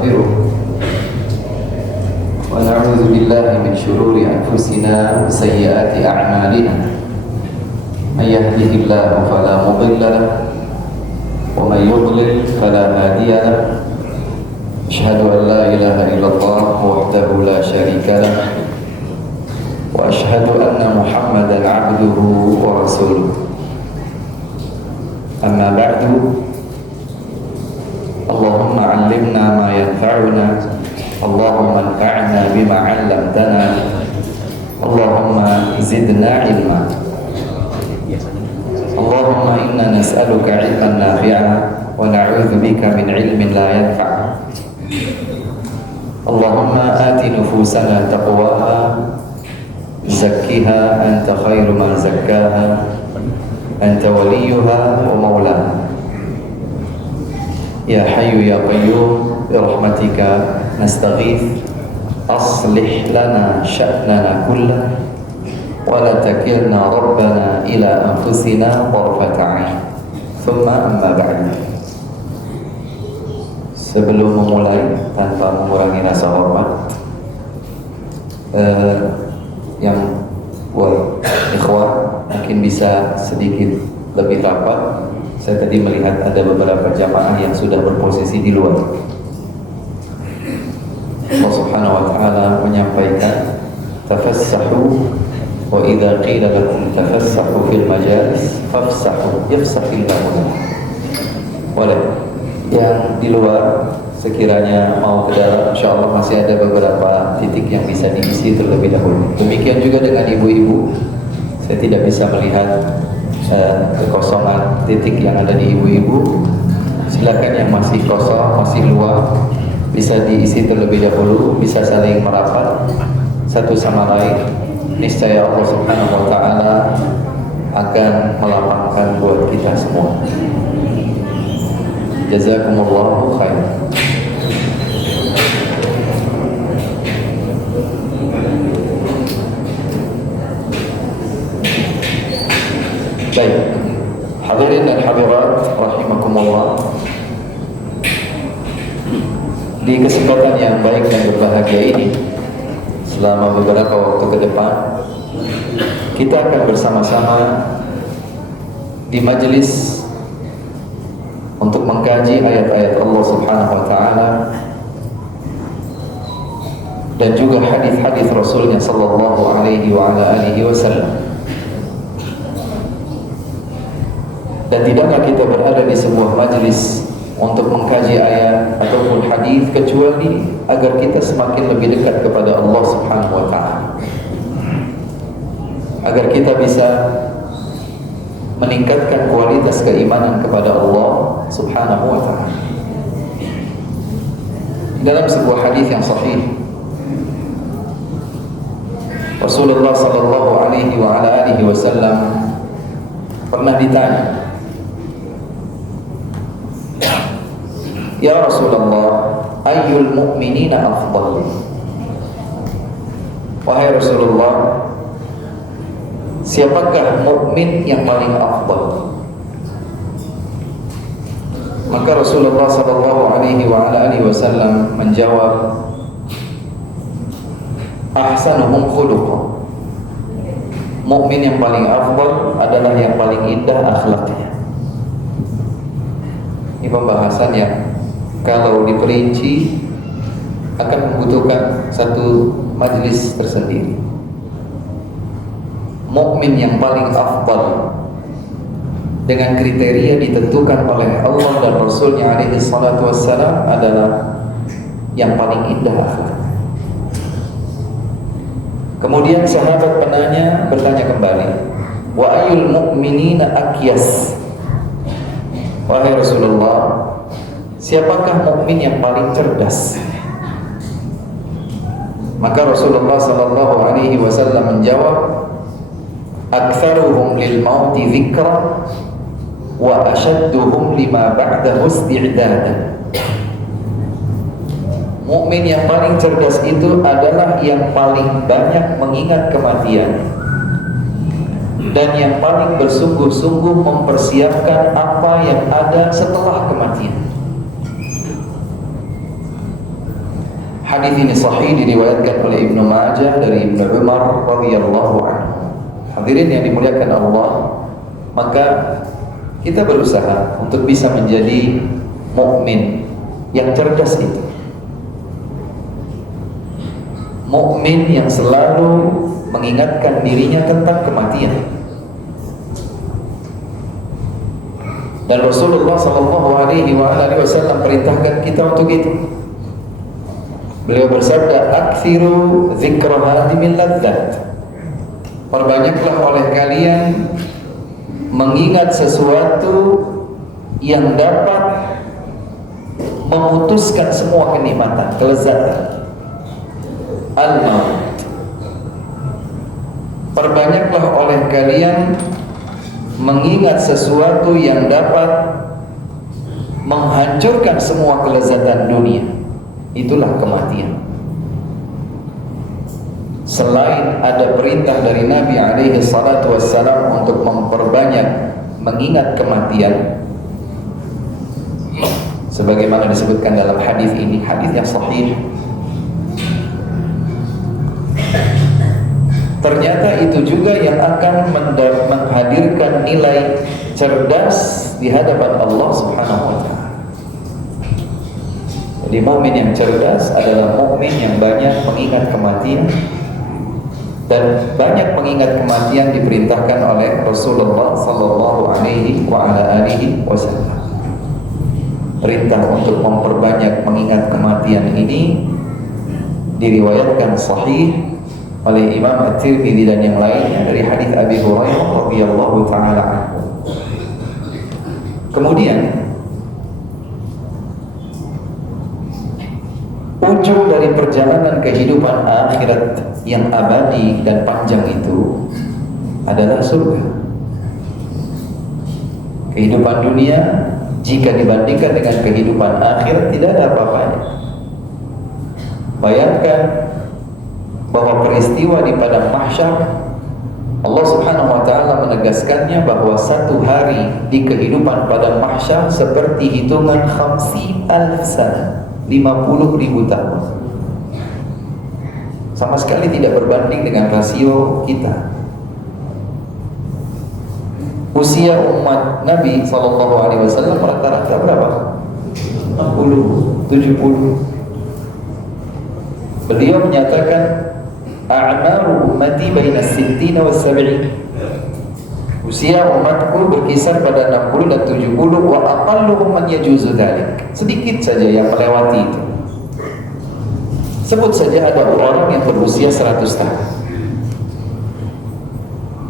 ونستغفره ونعوذ بالله من شرور أنفسنا وسيئات أعمالنا من يهده الله فلا مضل له ومن يضلل فلا هادي له أشهد أن لا إله إلا الله وحده لا شريك له وأشهد أن محمدا عبده ورسوله أما بعد اللهم علمنا ما ينفعنا اللهم انفعنا بما علمتنا اللهم زدنا علما اللهم إنا نسألك علما نافعا ونعوذ بك من علم لا ينفع اللهم آت نفوسنا تقواها زكها أنت خير من زكاها أنت وليها ومولاها يا حي يا قيوم برحمتك نستغيث أصلح لنا شأننا كله ولا تكلنا ربنا إلى أنفسنا طرفة عين ثم أما بعد. Sebelum memulai tanpa mengurangi rasa hormat yang buat ikhwan mungkin bisa sedikit lebih rapat. Saya tadi melihat ada beberapa jamaah yang sudah berposisi di luar. Allah Subhanahu wa taala menyampaikan tafassahu wa idza qila lakum tafassahu fil majalis fafsahu yafsahillahu lakum. Boleh yang di luar sekiranya mau ke dalam, insyaallah masih ada beberapa titik yang bisa diisi terlebih dahulu. Demikian juga dengan ibu-ibu. Saya tidak bisa melihat kekosongan titik yang ada di ibu-ibu. Silakan yang masih kosong, masih luang, bisa diisi terlebih dahulu, bisa saling merapat satu sama lain. Niscaya Allah Subhanahu wa taala akan melapangkan buat kita semua. Jazakumullahu khairan. Baik, hadirin dan hadirat rahimakumullah. Di kesempatan yang baik dan berbahagia ini, selama beberapa waktu ke depan, kita akan bersama-sama di majelis untuk mengkaji ayat-ayat Allah Subhanahu wa taala dan juga hadis-hadis Rasulnya sallallahu alaihi wa ala alihi wasallam. Dan tidaklah kita berada di sebuah majelis untuk mengkaji ayat ataupun hadis kecuali agar kita semakin lebih dekat kepada Allah Subhanahu wa taala. Agar kita bisa meningkatkan kualitas keimanan kepada Allah Subhanahu wa taala. Dalam sebuah hadis yang sahih, Rasulullah sallallahu alaihi wa ala alihi wasallam pernah ditanya, "Ya Rasulullah, ayyul mu'minina afdal?" Wahai Rasulullah, siapakah mukmin yang paling afdal? Maka Rasulullah sallallahu alaihi wa ala alihi wasallam menjawab, ahsanuhum khuluqan. Mukmin yang paling afdal adalah yang paling indah akhlaknya. Ini pembahasan yang kalau diperinci akan membutuhkan satu majelis tersendiri. Mukmin yang paling afdal dengan kriteria ditentukan oleh Allah dan Rasulnya alaihi salatu wassalam adalah yang paling indah akhlak. Kemudian sahabat bertanya kembali, wa ayyul mu'minina akyas? Wahai Rasulullah, siapakah mukmin yang paling cerdas? Maka Rasulullah sallallahu alaihi wasallam menjawab, aktsaruhum lil mauti dzikra wa ashadduhum lima ba'dahu isti'dadan. Mukmin yang paling cerdas itu adalah yang paling banyak mengingat kematian dan yang paling bersungguh-sungguh mempersiapkan apa yang ada setelah kematian. Hadis ini sahih, diriwayatkan oleh Ibnu Majah dari Ibnu Umar radhiyallahu anhu. Hadirin yang dimuliakan Allah, maka kita berusaha untuk bisa menjadi mukmin yang cerdas itu. Mukmin yang selalu mengingatkan dirinya tentang kematian. Dan Rasulullah sallallahu alaihi wasallam perintahkan kita untuk itu. Beliau bersabda, "Aktsiru dzikra hadimil ladzat." Perbanyaklah oleh kalian mengingat sesuatu yang dapat memutuskan semua kenikmatan, kelezatan. Al-maut. Perbanyaklah oleh kalian mengingat sesuatu yang dapat menghancurkan semua kelezatan dunia. Itulah kematian. Selain ada perintah dari Nabi alaihi salatu wassalam untuk memperbanyak mengingat kematian, sebagaimana disebutkan dalam hadis ini, hadis yang sahih, ternyata itu juga yang akan menghadirkan nilai cerdas di hadapan Allah Subhanahu wa taala. Jadi mukmin yang cerdas adalah mukmin yang banyak mengingat kematian, dan banyak mengingat kematian diperintahkan oleh Rasulullah sallallahu alaihi wasallam. Perintah untuk memperbanyak mengingat kematian ini diriwayatkan sahih oleh Imam At-Tirmidzi dan yang lainnya dari hadis Abi Hurairah radhiyallahu taala anhu. Kemudian ujung dari perjalanan kehidupan akhirat yang abadi dan panjang itu adalah surga. Kehidupan dunia jika dibandingkan dengan kehidupan akhirat tidak ada apa-apanya. Bayangkan bahwa peristiwa di padang mahsyar, Allah Subhanahu wa taala menegaskannya bahwa satu hari di kehidupan padang mahsyar seperti hitungan 50,000 sana, 50.000 tahun. Sama sekali tidak berbanding dengan rasio kita. Usia umat Nabi SAW rata-rata berapa? 60, 70. Beliau menyatakan, "A'maru ummati baina 60 wa 70." Usia umatku berkisar pada 60 dan 70, wa aqalluhum man yajuzu dzalik. Sedikit saja yang melewati itu. Sebut saja ada orang yang berusia 100 tahun.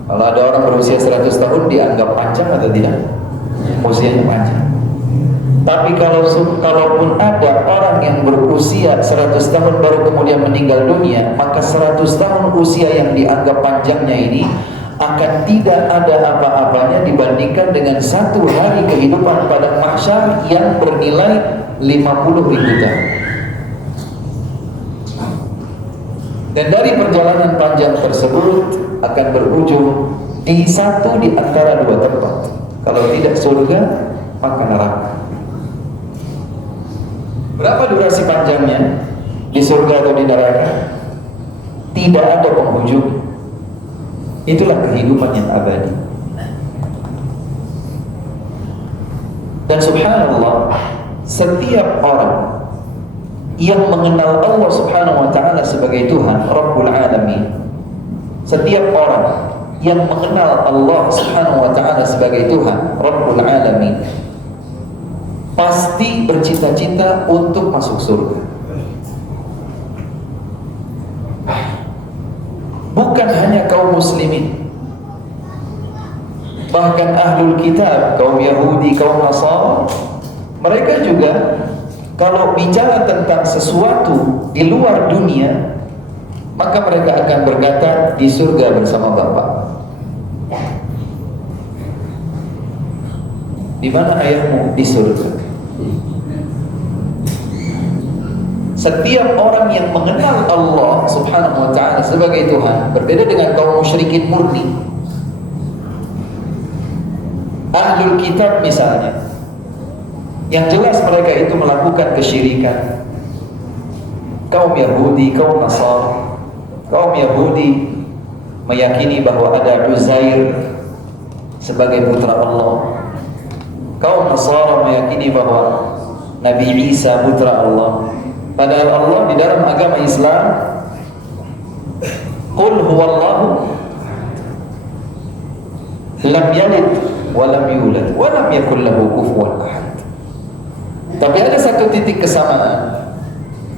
Kalau ada orang berusia 100 tahun dianggap panjang atau tidak? Usianya panjang. Tapi kalaupun ada orang yang berusia 100 tahun baru kemudian meninggal dunia, maka 100 tahun usia yang dianggap panjangnya ini akan tidak ada apa-apanya dibandingkan dengan satu hari kehidupan pada mahsyar yang bernilai 50.000 tahun. Dan dari perjalanan panjang tersebut akan berujung di satu di antara dua tempat. Kalau tidak surga, maka neraka. Berapa durasi panjangnya di surga atau di neraka? Tidak ada penghujung. Itulah kehidupan yang abadi. Dan subhanallah, setiap orang yang mengenal Allah Subhanahu wa taala sebagai Tuhan Rabbul Alamin, setiap orang yang mengenal Allah Subhanahu wa taala sebagai Tuhan Rabbul Alamin, pasti bercita-cita untuk masuk surga. Bukan hanya kaum muslimin, bahkan ahlul kitab, kaum Yahudi, kaum Nasara, mereka juga kalau bicara tentang sesuatu di luar dunia, maka mereka akan berkata di surga bersama Bapa. Di mana ayahmu? Di surga. Setiap orang yang mengenal Allah Subhanahu wa taala sebagai Tuhan, berbeda dengan kaum musyrikin murni. Ahlul kitab misalnya, yang jelas mereka itu melakukan kesyirikan, kaum Yahudi, kaum Nasara. Kaum Yahudi meyakini bahwa ada Uzair sebagai putra Allah. Kaum Nasara meyakini bahwa Nabi Isa putra Allah. Padahal Allah di dalam agama Islam, Qul huwallahu lam yalid wa lam yulad wa lam yakul lahu kufuwan ahad. Tapi ada satu titik kesamaan,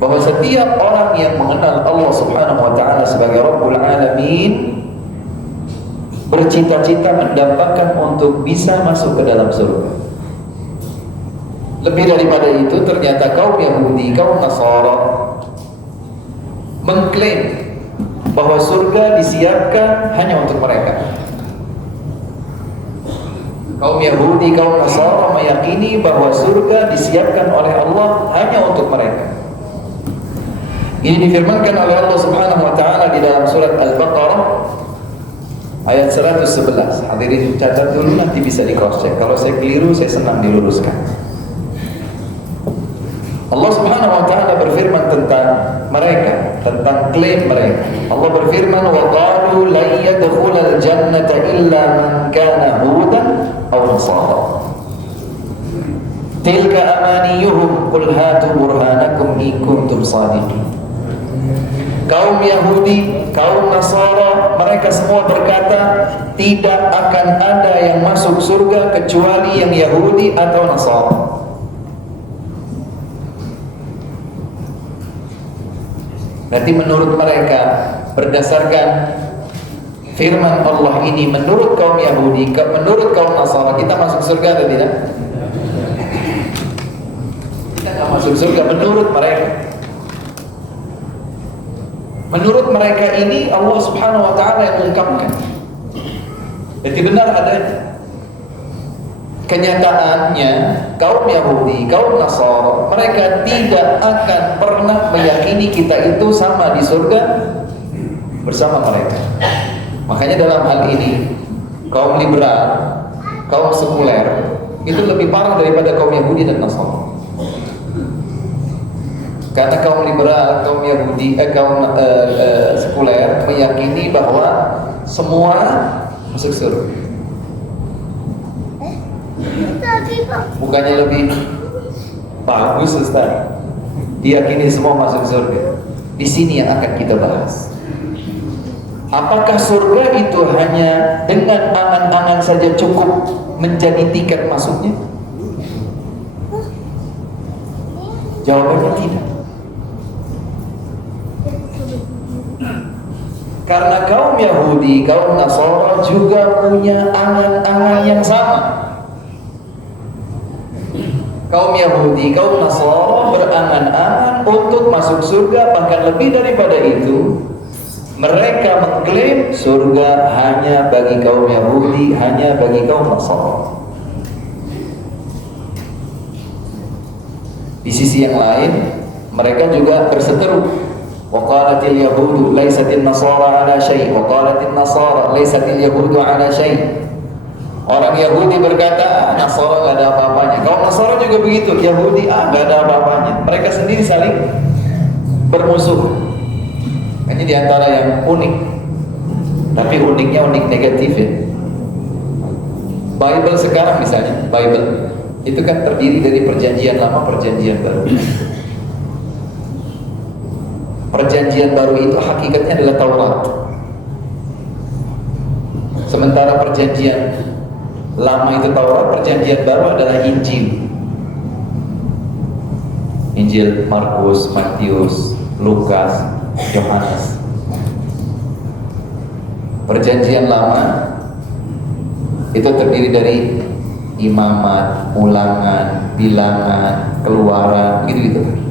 bahwa setiap orang yang mengenal Allah Subhanahu wa taala sebagai Rabbul Alamin bercita-cita mendapatkan untuk bisa masuk ke dalam surga. Lebih daripada itu, ternyata kaum Yahudi, kaum Nasara mengklaim bahwa surga disiapkan hanya untuk mereka. Kaum Yahudi, kaum Nasara meyakini bahwa surga disiapkan oleh Allah hanya untuk mereka. Ini difirmankan oleh Allah Subhanahu wa taala di dalam surat Al-Baqarah ayat 111. Hadirin catat dulu, nanti bisa di cross check. Kalau saya keliru, saya senang diluruskan. Allah Subhanahu wa taala berfirman tentang mereka, tentang klaim mereka. Allah berfirman, "Wa qalu la yadkhulul jannata illa man kana hudan aw nasara." Tilka amaniyuhum qul hatu burhanakum in kuntum shadiqin. Kaum Yahudi, kaum Nasara, mereka semua berkata, tidak akan ada yang masuk surga kecuali yang Yahudi atau Nasara. Berarti menurut mereka, berdasarkan firman Allah ini, menurut kaum Yahudi, menurut kaum Nasara, kita masuk surga atau tidak? Kita tidak masuk surga menurut mereka. Menurut mereka ini Allah Subhanahu wa taala yang mengungkapkan. Jadi benar adanya. Kenyataannya kaum Yahudi, kaum Nasara, mereka tidak akan pernah meyakini kita itu sama di surga bersama mereka. Makanya dalam hal ini kaum liberal, kaum sekuler itu lebih parah daripada kaum Yahudi dan Nasara. Karena kaum liberal, kaum Yahudi, kaum sekuler meyakini bahwa semua masuk surga. Bukannya lebih bagus, Ustaz? Diyakini semua masuk surga. Di sini yang akan kita bahas. Apakah surga itu hanya dengan angan-angan saja cukup menjadi tiket masuknya? Jawabannya tidak. Karena kaum Yahudi, kaum Nasara juga punya angan-angan yang sama. Kaum Yahudi, kaum Nasara berangan-angan untuk masuk surga, bahkan lebih daripada itu, mereka mengklaim surga hanya bagi kaum Yahudi, hanya bagi kaum Nasara. Di sisi yang lain, mereka juga berseteru. وقالت اليهود ليست النصارى على شيء وقالت النصارى ليست اليهود على شيء. Orang Yahudi berkata, Nasara enggak ada apa-apanya. Kaum Nasara juga begitu, Yahudi enggak ada apa-apanya. Mereka sendiri saling bermusuh. Ini diantara yang unik. Tapi uniknya unik negatif ya. Bible sekarang misalnya, Bible itu kan terdiri dari perjanjian lama, perjanjian baru. Perjanjian baru itu hakikatnya adalah Taurat. Sementara perjanjian lama itu Taurat, perjanjian baru adalah Injil. Injil Markus, Matius, Lukas, Yohanes. Perjanjian lama itu terdiri dari imamat, ulangan, bilangan, keluaran, gitu-gitu.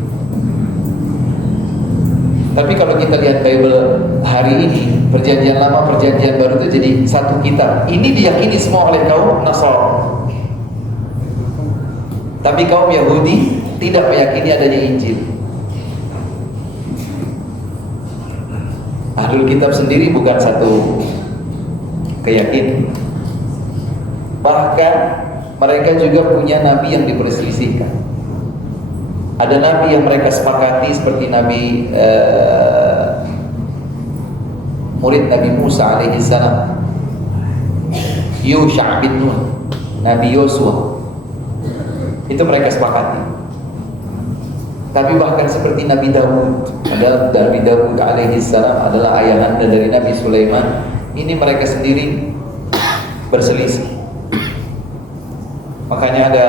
Tapi kalau kita lihat Bible hari ini, perjanjian lama, perjanjian baru itu jadi satu kitab. Ini diyakini semua oleh kaum Nasara. Tapi kaum Yahudi tidak meyakini adanya Injil. Ahlul kitab sendiri bukan satu keyakinan. Bahkan mereka juga punya nabi yang diperselisihkan. Ada nabi yang mereka sepakati seperti nabi murid Nabi Musa alaihi salam, Yusha bin Nun, Nabi Yosua, itu mereka sepakati. Tapi bahkan seperti Nabi Daud, adalah Nabi Daud alaihi salam adalah ayahanda dari Nabi Sulaiman, ini mereka sendiri berselisih. Makanya ada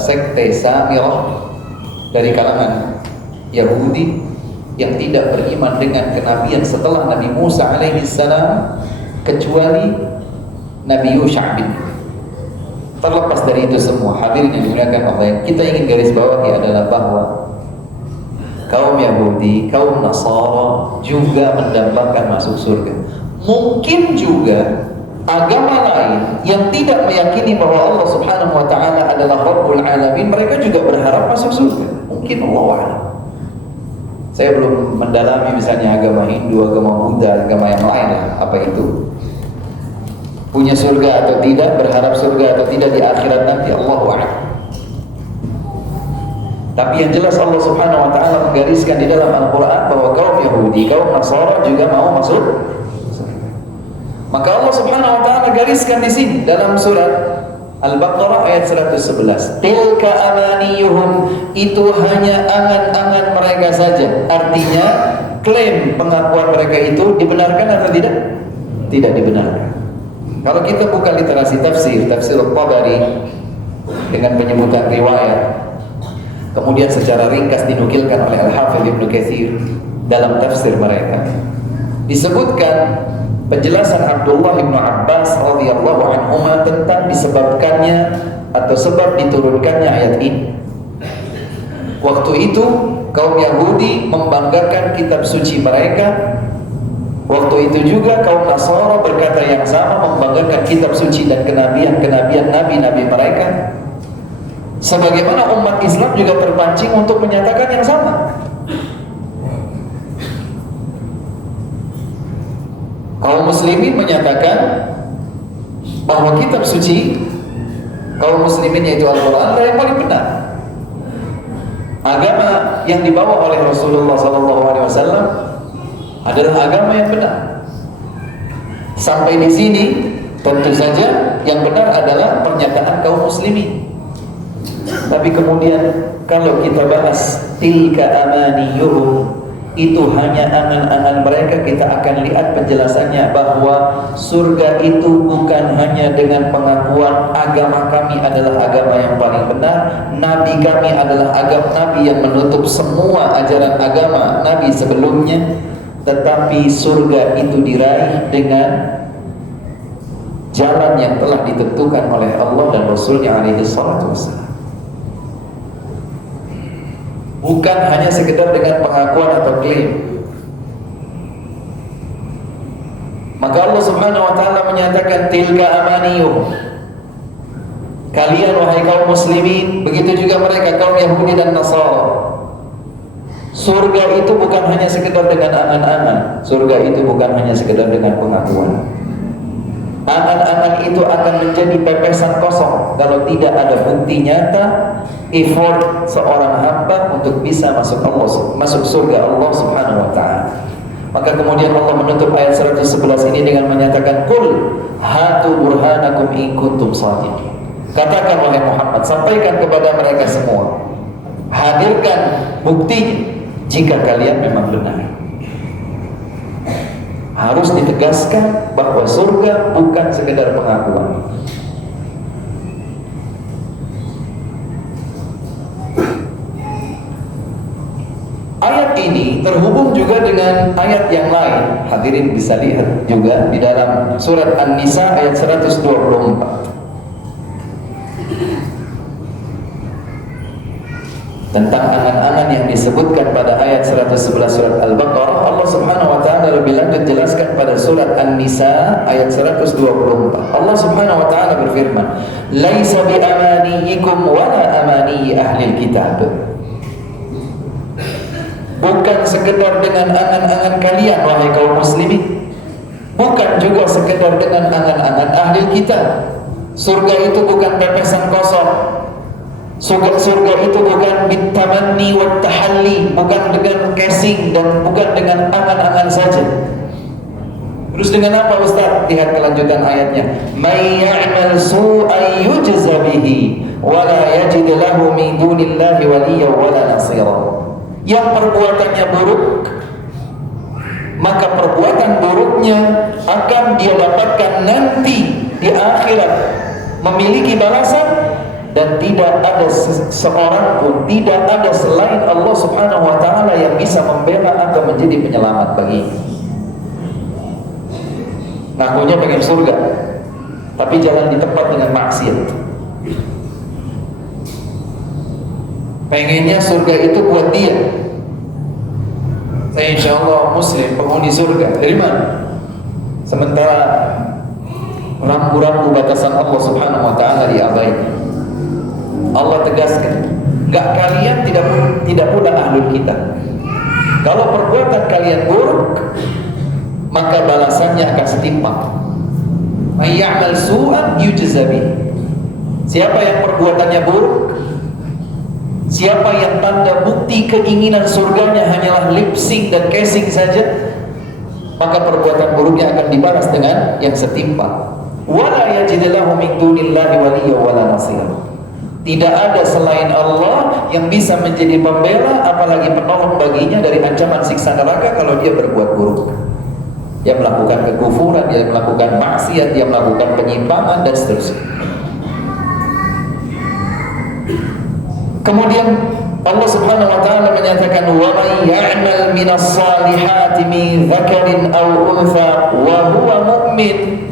sekte Samirah dari kalangan Yahudi yang tidak beriman dengan kenabian setelah Nabi Musa alaihi salam kecuali Nabi Yusha bin Nun. Terlepas dari itu semua, hadirin yang dimuliakan Allah, kita ingin garis bawahi adalah bahwa kaum Yahudi, kaum Nasara juga mendambakan masuk surga. Mungkin juga agama lain yang tidak meyakini bahwa Allah Subhanahu wa taala adalah Rabbul Alamin, mereka juga berharap masuk surga. Mungkin Allah a'lam. Saya belum mendalami misalnya agama Hindu, agama Buddha, agama yang lain lah, apa itu punya surga atau tidak, berharap surga atau tidak di akhirat nanti, Allahu a'lam. Tapi yang jelas Allah Subhanahu wa taala menggariskan di dalam Al-Qur'an bahwa kaum Yahudi, kaum Nasara juga mau masuk surga. Maka Allah Subhanahu wa taala gariskan di sini dalam surat Al-Baqarah ayat 111. Tilka amaniyuhum, itu hanya angan-angan mereka saja. Artinya klaim pengakuan mereka itu dibenarkan atau tidak? Tidak dibenarkan. Kalau kita buka literasi tafsir Al-Tabari dengan penyebutan riwayat, kemudian secara ringkas dinukilkan oleh Al-Hafidz Ibnu Katsir dalam tafsir mereka, disebutkan penjelasan Abdullah bin Abbas radhiyallahu anhuma tentang disebabkannya atau sebab diturunkannya ayat ini. Waktu itu kaum Yahudi membanggakan kitab suci mereka. Waktu itu juga kaum Nasara berkata yang sama, membanggakan kitab suci dan kenabian nabi-nabi mereka. Sebagaimana umat Islam juga terpancing untuk menyatakan yang sama. Kaum muslimin menyatakan bahwa kitab suci kaum muslimin yaitu Al-Quran adalah yang paling benar. Agama yang dibawa oleh Rasulullah SAW adalah agama yang benar. Sampai di sini tentu saja yang benar adalah pernyataan kaum muslimin. Tapi kemudian kalau kita bahas tilka amaniyuhum, itu hanya angan-angan mereka, kita akan lihat penjelasannya bahwa surga itu bukan hanya dengan pengakuan agama kami adalah agama yang paling benar, nabi kami adalah agama nabi yang menutup semua ajaran agama nabi sebelumnya, tetapi surga itu diraih dengan jalan yang telah ditentukan oleh Allah dan Rasulnya alaihi salatu wassalam. Bukan hanya sekedar dengan pengakuan atau klaim. Maka Allah Subhanahu wa taala menyatakan tilka amaniyuhum. Kalian wahai kaum muslimin, begitu juga mereka kaum Yahudi dan Nasara. Surga itu bukan hanya sekedar dengan angan-angan. Surga itu bukan hanya sekedar dengan pengakuan. Angan-angan itu akan menjadi pepesan kosong kalau tidak ada bukti nyata effort seorang hamba untuk bisa masuk surga Allah Subhanahu wa taala. Maka kemudian Allah menutup ayat 111 ini dengan menyatakan qul hatu burhanakum in kuntum shadiqin. Katakan wahai Muhammad, sampaikan kepada mereka semua, hadirkan buktinya jika kalian memang benar. Harus ditegaskan bahwa surga bukan sekedar pengakuan. Ayat ini terhubung juga dengan ayat yang lain. Hadirin bisa lihat juga di dalam surat An-Nisa ayat 124. Tentang angan-angan yang disebutkan pada ayat 111 surat Al-Baqarah, Allah Subhanahu wa taala lebih lanjut jelaskan pada surat An-Nisa ayat 124. Allah Subhanahu wa taala berfirman, "Laisa bi amaniyikum wala amaniyi ahlil kitab." Bukan sekedar dengan angan-angan kalian wahai kaum muslimin, bukan juga sekedar dengan angan-angan ahli kitab. Surga itu bukan pepesan kosong. Surga itu bukan bitamanni wat tahalli, bukan dengan casing dan bukan dengan angan-angan saja. Terus dengan apa Ustaz? Lihat kelanjutan ayatnya. May ya'mal su'an yujza bihi wa la yajid lahu min dunillahi waliyyan wa la nasira. Yang perbuatannya buruk, maka perbuatan buruknya akan dia dapatkan nanti di akhirat, memiliki balasan. Dan tidak ada seorang pun, tidak ada selain Allah Subhanahu wa ta'ala yang bisa membela atau menjadi penyelamat baginya. Ngakunya pengen surga, tapi jalan di tempat dengan maksiat. Pengennya surga itu buat dia. Saya insya Allah muslim, penghuni surga. Dari mana? Sementara rambu-rambu batasan Allah Subhanahu wa ta'ala diabaikan. Allah tegaskan, enggak, kalian tidak pula ahlul kitab. Kalau perbuatan kalian buruk, maka balasannya akan setimpal. May ya'mal su'an yujza bih. Siapa yang perbuatannya buruk, siapa yang tanda bukti keinginan surganya hanyalah lip sync dan casing saja, maka perbuatan buruknya akan dibalas dengan yang setimpal. Wala yajid lahu min dunillahi waliyyan wala nasira. Tidak ada selain Allah yang bisa menjadi pembela apalagi penolong baginya dari ancaman siksa neraka kalau dia berbuat buruk. Dia melakukan kekufuran, dia melakukan maksiat, dia melakukan penyimpangan dan seterusnya. Kemudian Allah Subhanahu wa ta'ala menyatakan, wa may ya'mal minas salihati min dzakarin aw untha wa huwa mu'min.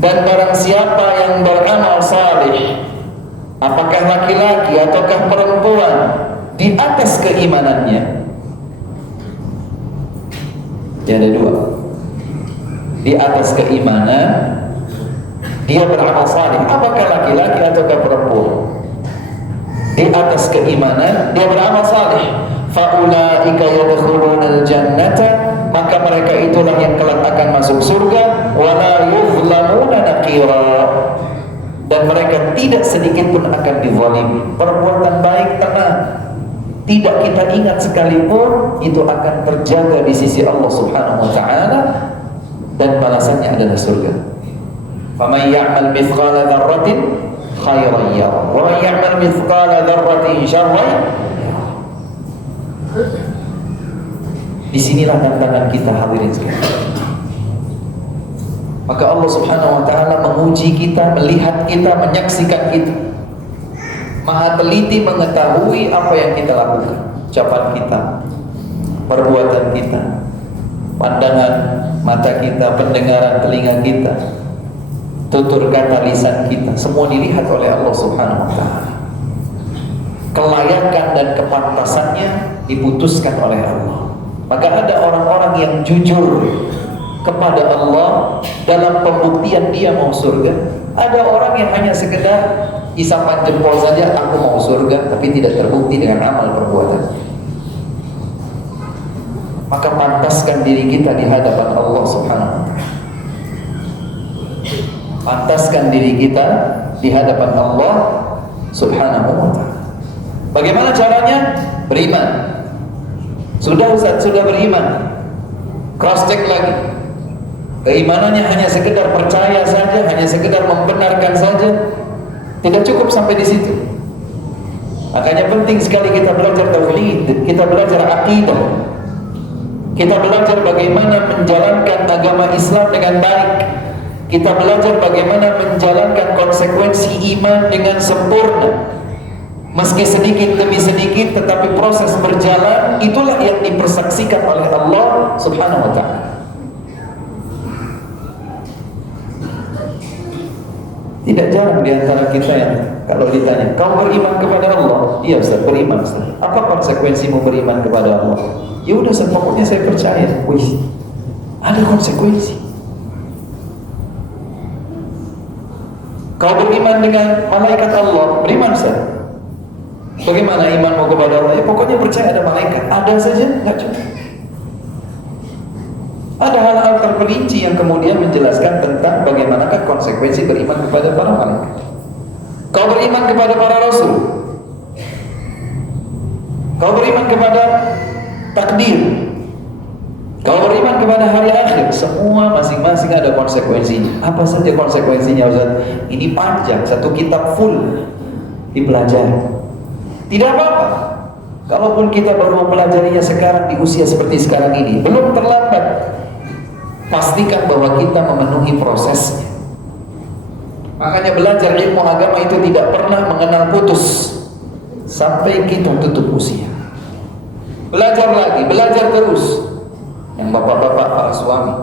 Dan barang siapa yang beramal salih, apakah laki-laki ataukah perempuan, di atas keimanannya. Dia ada dua. Di atas keimanan dia beramal saleh. Apakah laki-laki ataukah perempuan? Di atas keimanan dia beramal saleh. Faulaika yadkhulunal jannata, maka mereka itulah yang kelak akan masuk surga. Wala yuzlamuna naqira. Dan mereka tidak sedikit pun akan dizalimi. Perbuatan baik tenang, tidak kita ingat sekalipun, itu akan terjaga di sisi Allah Subhanahu wa ta'ala, dan balasannya adalah surga. Faman ya'mal mithqala dzarratin khairan yarah, wa man ya'mal mithqala dzarratin syarran yarah. Disinilah tantangan kita hadirin sekalian. Maka Allah Subhanahu wa ta'ala menguji kita, melihat kita, menyaksikan kita. Maha teliti mengetahui apa yang kita lakukan, ucapan kita, perbuatan kita, pandangan mata kita, pendengaran telinga kita, tutur kata lisan kita, semua dilihat oleh Allah Subhanahu wa ta'ala. Kelayakan dan kepantasannya diputuskan oleh Allah. Maka ada orang-orang yang jujur kepada Allah dalam pembuktian dia mau surga. Ada orang yang hanya sekedar isapan jempol saja, aku mau surga, tapi tidak terbukti dengan amal perbuatan. Maka pantaskan diri kita di hadapan Allah Subhanahu wa ta'ala. Pantaskan diri kita di hadapan Allah Subhanahu wa ta'ala. Bagaimana caranya? Beriman. Sudah Ustaz, sudah beriman, cross check lagi. Keimanannya hanya sekedar percaya saja, hanya sekedar membenarkan saja, tidak cukup sampai di situ. Makanya penting sekali kita belajar tauhid, kita belajar akidah, kita belajar bagaimana menjalankan agama Islam dengan baik, kita belajar bagaimana menjalankan konsekuensi iman dengan sempurna. Meski sedikit demi sedikit, tetapi proses berjalan itulah yang dipersaksikan oleh Allah Subhanahu wa ta'ala. Tidak jarang di antara kita yang kalau ditanya, kau beriman kepada Allah? Iya Ustaz, beriman Ustaz. Apa konsekuensimu beriman kepada Allah? Ya udah Ustaz, pokoknya saya percaya. Wih, ada konsekuensi. Kau beriman dengan malaikat Allah? Beriman Ustaz. Bagaimana imanmu kepada Allah? Ya pokoknya percaya ada malaikat. Ada saja, enggak cukup. Ada hal-hal terperinci yang kemudian menjelaskan tentang bagaimanakah konsekuensi beriman kepada para malaikat. Kau beriman kepada para rasul. Kau beriman kepada takdir. Kau beriman kepada hari akhir. Semua masing-masing ada konsekuensinya. Apa saja konsekuensinya, Ustaz? Ini panjang, satu kitab full dipelajari. Tidak apa-apa. Kalaupun kita baru mempelajarinya sekarang di usia seperti sekarang ini, belum terlambat. Pastikan bahwa kita memenuhi prosesnya. Makanya belajar ilmu agama itu tidak pernah mengenal putus sampai kita tutup usia. Belajar lagi, belajar terus. Yang bapak-bapak, para suami,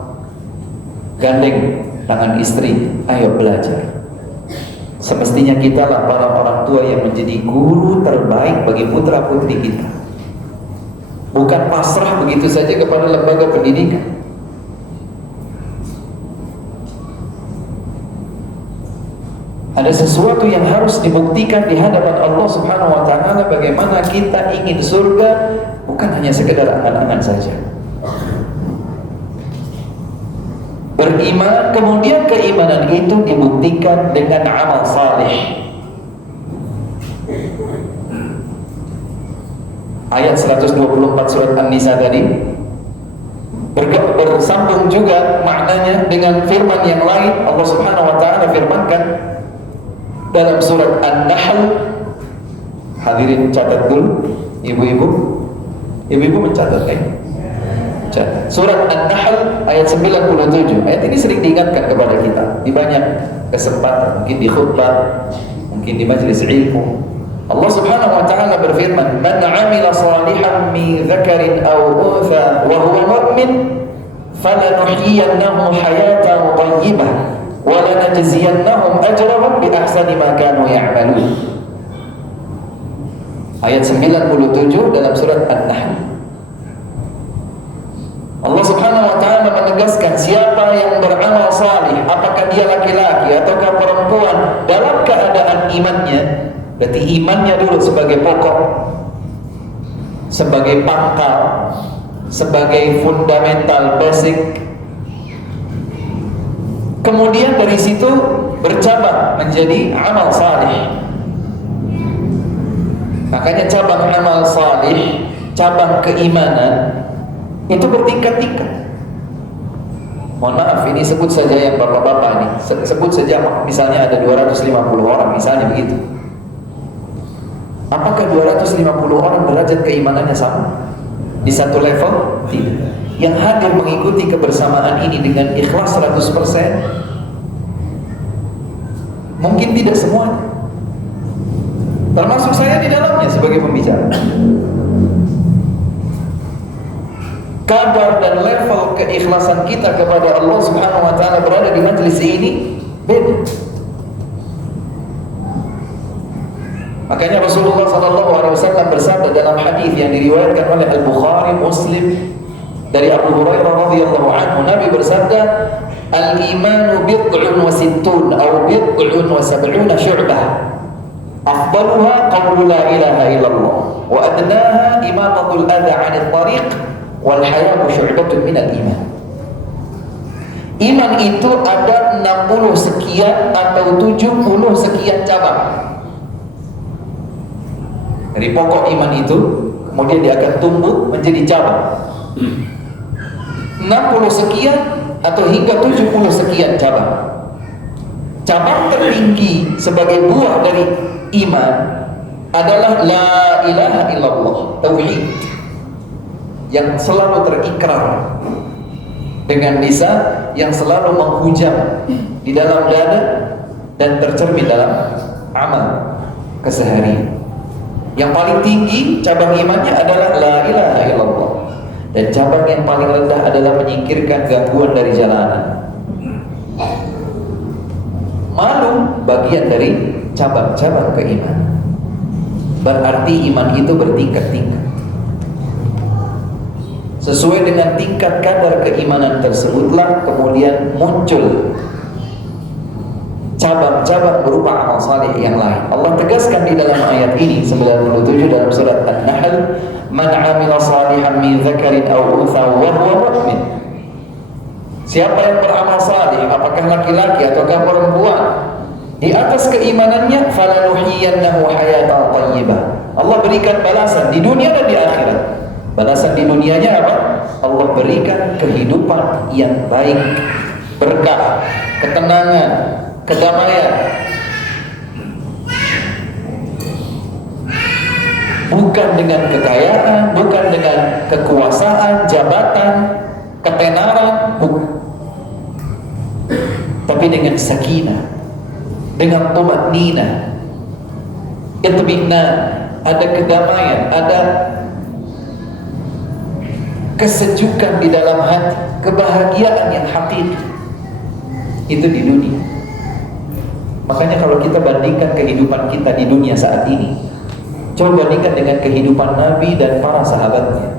gandeng tangan istri, ayo belajar. Semestinya kitalah para orang tua yang menjadi guru terbaik bagi putra putri kita. Bukan pasrah begitu saja kepada lembaga pendidikan. Ada sesuatu yang harus dibuktikan di hadapan Allah Subhanahu wa taala, bagaimana kita ingin surga, bukan hanya sekedar angan-angan saja. Beriman, kemudian keimanan itu dibuktikan dengan amal saleh. Ayat 124 surat An-Nisa tadi bersambung juga maknanya dengan firman yang lain. Allah Subhanahu wa taala firmankan dalam surat An-Nahl. Hadirin catat dulu, ibu-ibu. Ibu-ibu mencatat kan? Surat An-Nahl ayat 97. Ayat ini sering diingatkan kepada kita di banyak kesempatan, mungkin di khutbah, mungkin di majelis ilmu. Allah Subhanahu wa taala berfirman, "Man 'amila shalihan min dzakarin aw untha wa huwa mu'min, falanuhyiyannahu hayatan thayyibah wa lanajziyannahum ajrahum bi ahsani ma kanu ya'malun." Ayat 97 dalam surat An-Nahl. Allah Subhanahu wa taala menegaskan, siapa yang beramal salih, apakah dia laki-laki ataukah perempuan, dalam keadaan imannya, berarti imannya dulu sebagai pokok, sebagai pangkal, sebagai fundamental basic. Kemudian dari situ bercabang menjadi amal salih. Makanya cabang amal salih, cabang keimanan itu bertingkat-tingkat. Mohon maaf, ini sebut saja yang bapak-bapak nih, sebut saja misalnya ada 250 orang misalnya begitu. Apakah 250 orang derajat keimanannya sama? Di satu level? Tidak. Yang hadir mengikuti kebersamaan ini dengan ikhlas 100%? Mungkin tidak semuanya. Termasuk saya di dalamnya sebagai pembicara. Kadar dan level keikhlasan kita kepada Allah Subhanahu wa taala berada di majelis ini beda. Makanya Rasulullah sallallahu alaihi wasallam bersabda dalam hadis yang diriwayatkan oleh Al-Bukhari, Muslim dari Abu Hurairah radhiyallahu anhu, Nabi bersabda, "Al-imanu bid'un wa sittun aw bid'un wa sab'una syu'bah. Afdaluha qawlu la ilaha illallah wa adnaha imatatul adha 'anil tariq wal haya'u syu'batun minal iman." Iman itu ada 60 sekian atau 70 sekian cabang. Dari pokok iman itu kemudian dia akan tumbuh menjadi cabang. 60 sekian atau hingga 70 sekian cabang. Cabang tertinggi sebagai buah dari iman adalah la ilaha illallah, tauhid, yang selalu terikrar dengan lisan, yang selalu menghujam di dalam dada dan tercermin dalam amal keseharian. Yang paling tinggi cabang imannya adalah la ilaha illallah, dan cabang yang paling rendah adalah menyingkirkan gangguan dari jalanan. Malu bagian dari cabang-cabang keimanan. Berarti iman itu bertingkat-tingkat. Sesuai dengan tingkat kadar keimanan tersebutlah kemudian muncul cabang-cabang berupa amal saleh yang lain. Allah tegaskan di dalam ayat ini 97 dalam surat An-Nahl, "Man 'amila salihan min dzakarin aw untha wa huwa mu'min." Siapa yang beramal saleh, apakah laki-laki ataukah perempuan, Di atas keimanannya, falanuhyiyannahu hayatan thayyibah. Allah berikan balasan di dunia dan di akhirat. Balasan di dunianya apa? Allah berikan kehidupan yang baik, berkah, ketenangan, kedamaian. Bukan dengan kekayaan, bukan dengan kekuasaan, jabatan, ketenaran, bukan. Tapi dengan sakinah, dengan tumanina, itminan, ada kedamaian, ada kesejukan di dalam hati, kebahagiaan yang hakiki. Itu di dunia. Makanya kalau kita bandingkan kehidupan kita di dunia saat ini, coba bandingkan dengan kehidupan Nabi dan para sahabatnya.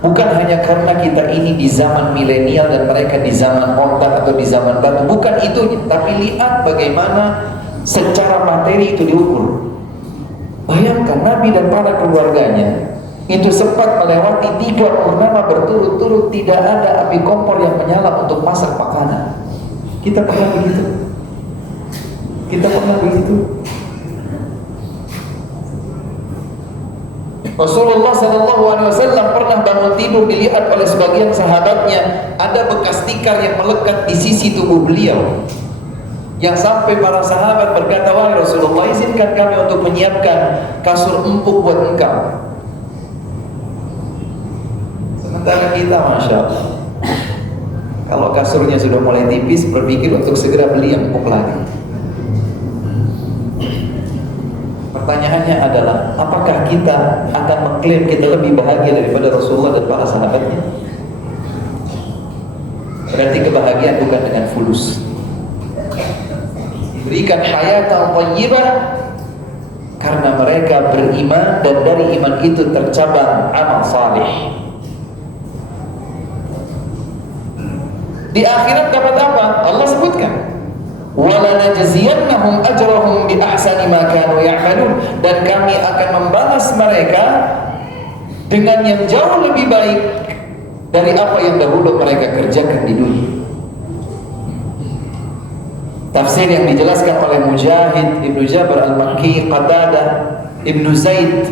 Bukan hanya karena kita ini di zaman milenial dan mereka di zaman ontak atau di zaman batu, bukan itu, tapi lihat bagaimana secara materi itu diukur. Bayangkan Nabi dan para keluarganya itu sempat melewati 3 purnama berturut-turut tidak ada api kompor yang menyala untuk masak makanan. Kita pernah begitu? Kita pernah begitu? Rasulullah SAW pernah bangun tidur, dilihat oleh sebagian sahabatnya ada bekas tikar yang melekat di sisi tubuh beliau, yang sampai para sahabat berkata, wahai Rasulullah, izinkan kami untuk menyiapkan kasur empuk buat engkau. Sementara kita, Masya Allah, kalau kasurnya sudah mulai tipis, berpikir untuk segera beli yang empuk lagi. Pertanyaannya adalah, apakah kita akan mengklaim kita lebih bahagia daripada Rasulullah dan para sahabatnya? Berarti kebahagiaan bukan dengan fulus. Diberikan hayatan thayyibah karena mereka beriman, dan dari iman itu tercabang amal salih. Di akhirat dapat apa? Allah sebutkan, وَلَنَجْزِيَنَّهُمْ أَجْرَهُمْ بِأَحْسَنِ مَا كَانُوا يَعْمَلُونَ, dan kami akan membalas mereka dengan yang jauh lebih baik dari apa yang dahulu mereka kerjakan di dunia. Tafsir yang dijelaskan oleh Mujahid, Ibnu Jabir Al-Makki, Qatadah, Ibnu Zaid,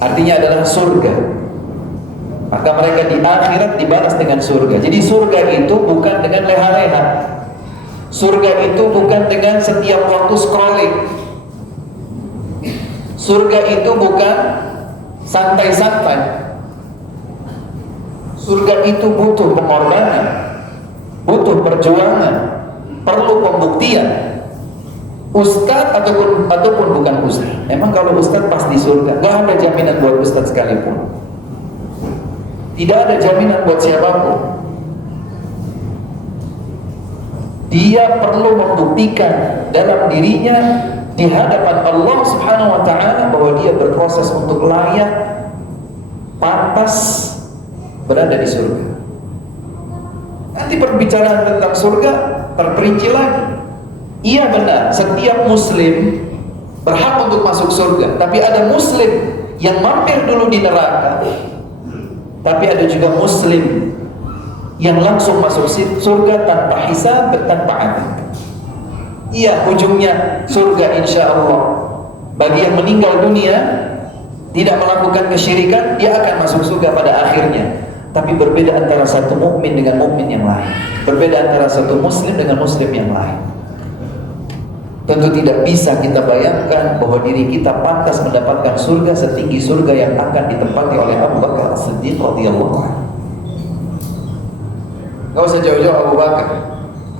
artinya adalah surga. Maka mereka di akhirat dibalas dengan surga. Jadi surga itu bukan dengan leha-leha. Surga itu bukan dengan setiap waktu scrolling. Surga itu bukan santai-santai. Surga itu butuh pengorbanan, butuh perjuangan, perlu pembuktian. Ustadz ataupun bukan ustadz. Emang kalau ustadz pasti surga? Gak ada jaminan buat ustadz sekalipun. Tidak ada jaminan buat siapapun. Dia perlu membuktikan dalam dirinya di hadapan Allah Subhanahu wa ta'ala bahwa dia berproses untuk layak, pantas berada di surga. Nanti perbicaraan tentang surga terperinci lagi. Iya benar, setiap muslim berhak untuk masuk surga, tapi ada muslim yang mampir dulu di neraka, tapi ada juga muslim yang langsung masuk surga tanpa hisab, tanpa adab. Iya, ujungnya surga insya Allah. Bagi yang meninggal dunia tidak melakukan kesyirikan, dia akan masuk surga pada akhirnya. Tapi berbeda antara satu mukmin dengan mukmin yang lain, berbeda antara satu muslim dengan muslim yang lain. Tentu tidak bisa kita bayangkan bahwa diri kita pantas mendapatkan surga setinggi surga yang akan ditempati oleh Abu Bakar As-Siddiq radhiyallahu anhu. Gak usah jauh-jauh Abu Bakar.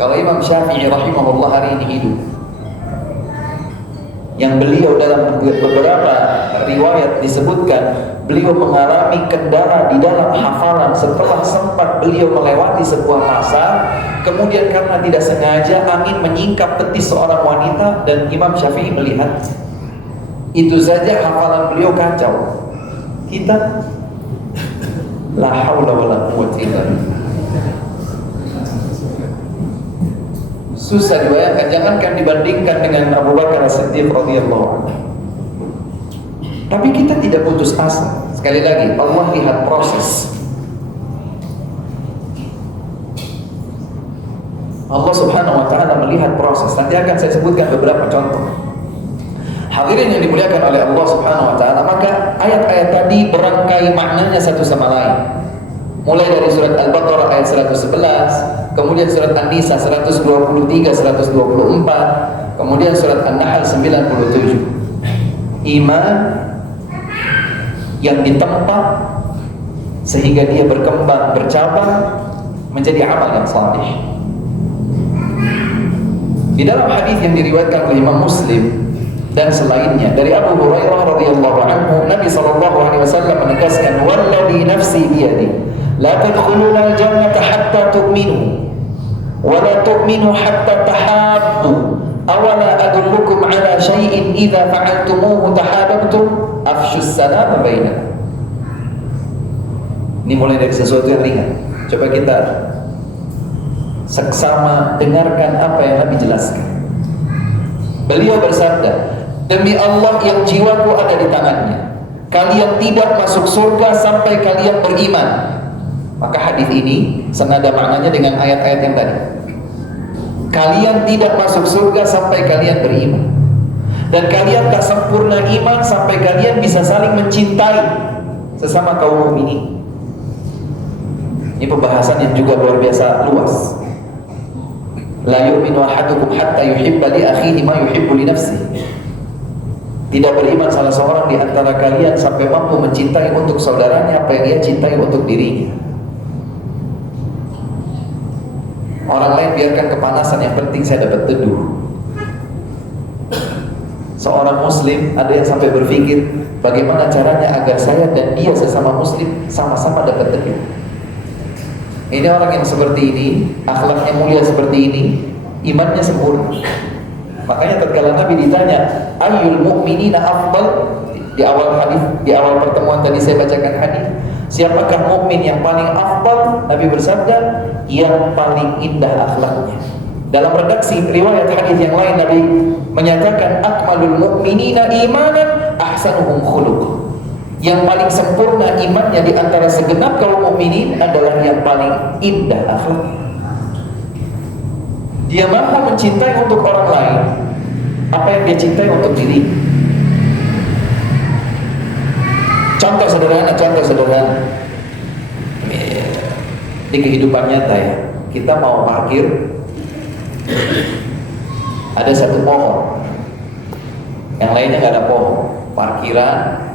Kalau Imam Syafi'i rahimahullah hari ini hidup, yang beliau dalam beberapa riwayat disebutkan beliau mengalami kendala di dalam hafalan setelah sempat beliau melewati sebuah pasar, kemudian karena tidak sengaja angin menyingkap betis seorang wanita dan Imam Syafi'i melihat. Itu saja hafalan beliau kacau. Kita la haula wala quwwata illa billah. Susah dibayangkan, jangankan dibandingkan dengan Abu Bakar As-Siddiq radhiyallahu anhu. Tapi kita tidak putus asa. Sekali lagi, Allah lihat proses. Allah Subhanahu wa taala melihat proses. Nanti akan saya sebutkan beberapa contoh. Hadirin yang dimuliakan oleh Allah Subhanahu wa taala, maka ayat-ayat tadi berangkai maknanya satu sama lain. Mulai dari surat Al-Baqarah ayat 111, kemudian surat An-Nisa 123, 124, kemudian surat An-Nahl 97. Iman yang ditempa sehingga dia berkembang, bercabang menjadi amal yang saleh. Di dalam hadis yang diriwayatkan oleh Imam Muslim dan selainnya dari Abu Hurairah radhiyallahu anhu, Nabi sallallahu alaihi wasallam menegaskan, "Walladzi nafsi biyadi, la tadkhuluna al-jannata hatta tu'minu, wa la tu'minu hatta tahabbu. Awala adullukum ala syai'in idza fa'altumuhu tahabbtum, afshus salam bainakum." Ini mulai dari sesuatu yang ringan. Coba kita seksama dengarkan apa yang Nabi jelaskan. Beliau bersabda, "Demi Allah yang jiwaku ada di tangannya, kalian tidak masuk surga sampai kalian beriman." Maka hadis ini senada maknanya dengan ayat-ayat yang tadi. Kalian tidak masuk surga sampai kalian beriman, dan kalian tak sempurna iman sampai kalian bisa saling mencintai sesama kaum mukminin. Ini pembahasan yang juga luar biasa luas. La yu'minu ahadukum hatta yuhibba li akhihi ma yuhibbu li nafsihi. Tidak beriman salah seorang di antara kalian sampai mampu mencintai untuk saudaranya apa yang ia cintai untuk dirinya. Orang lain biarkan kepanasan, yang penting saya dapat teduh. Seorang muslim ada yang sampai berpikir, bagaimana caranya agar saya dan dia sesama muslim sama-sama dapat teduh. Ini orang yang seperti ini, akhlaknya mulia seperti ini, imannya sempurna. Makanya tatkala Nabi ditanya, "Ayyul mu'minina afdal?" Di awal hadis, di awal pertemuan tadi saya bacakan hadis, siapakah mukmin yang paling afdal? Nabi bersabda, yang paling indah akhlaknya. Dalam redaksi riwayat hadis yang lain, Nabi menyatakan, "Akmalul mu'minina imanan ahsanuhum khuluq." Yang paling sempurna imannya di antara segenap kaum mukminin adalah yang paling indah akhlaknya. Dia mampu mencintai untuk orang lain apa yang dia cintai untuk diri. Contoh sederhana di kehidupan nyata ya. Kita mau parkir, ada satu pohon, yang lainnya nggak ada pohon. Parkiran,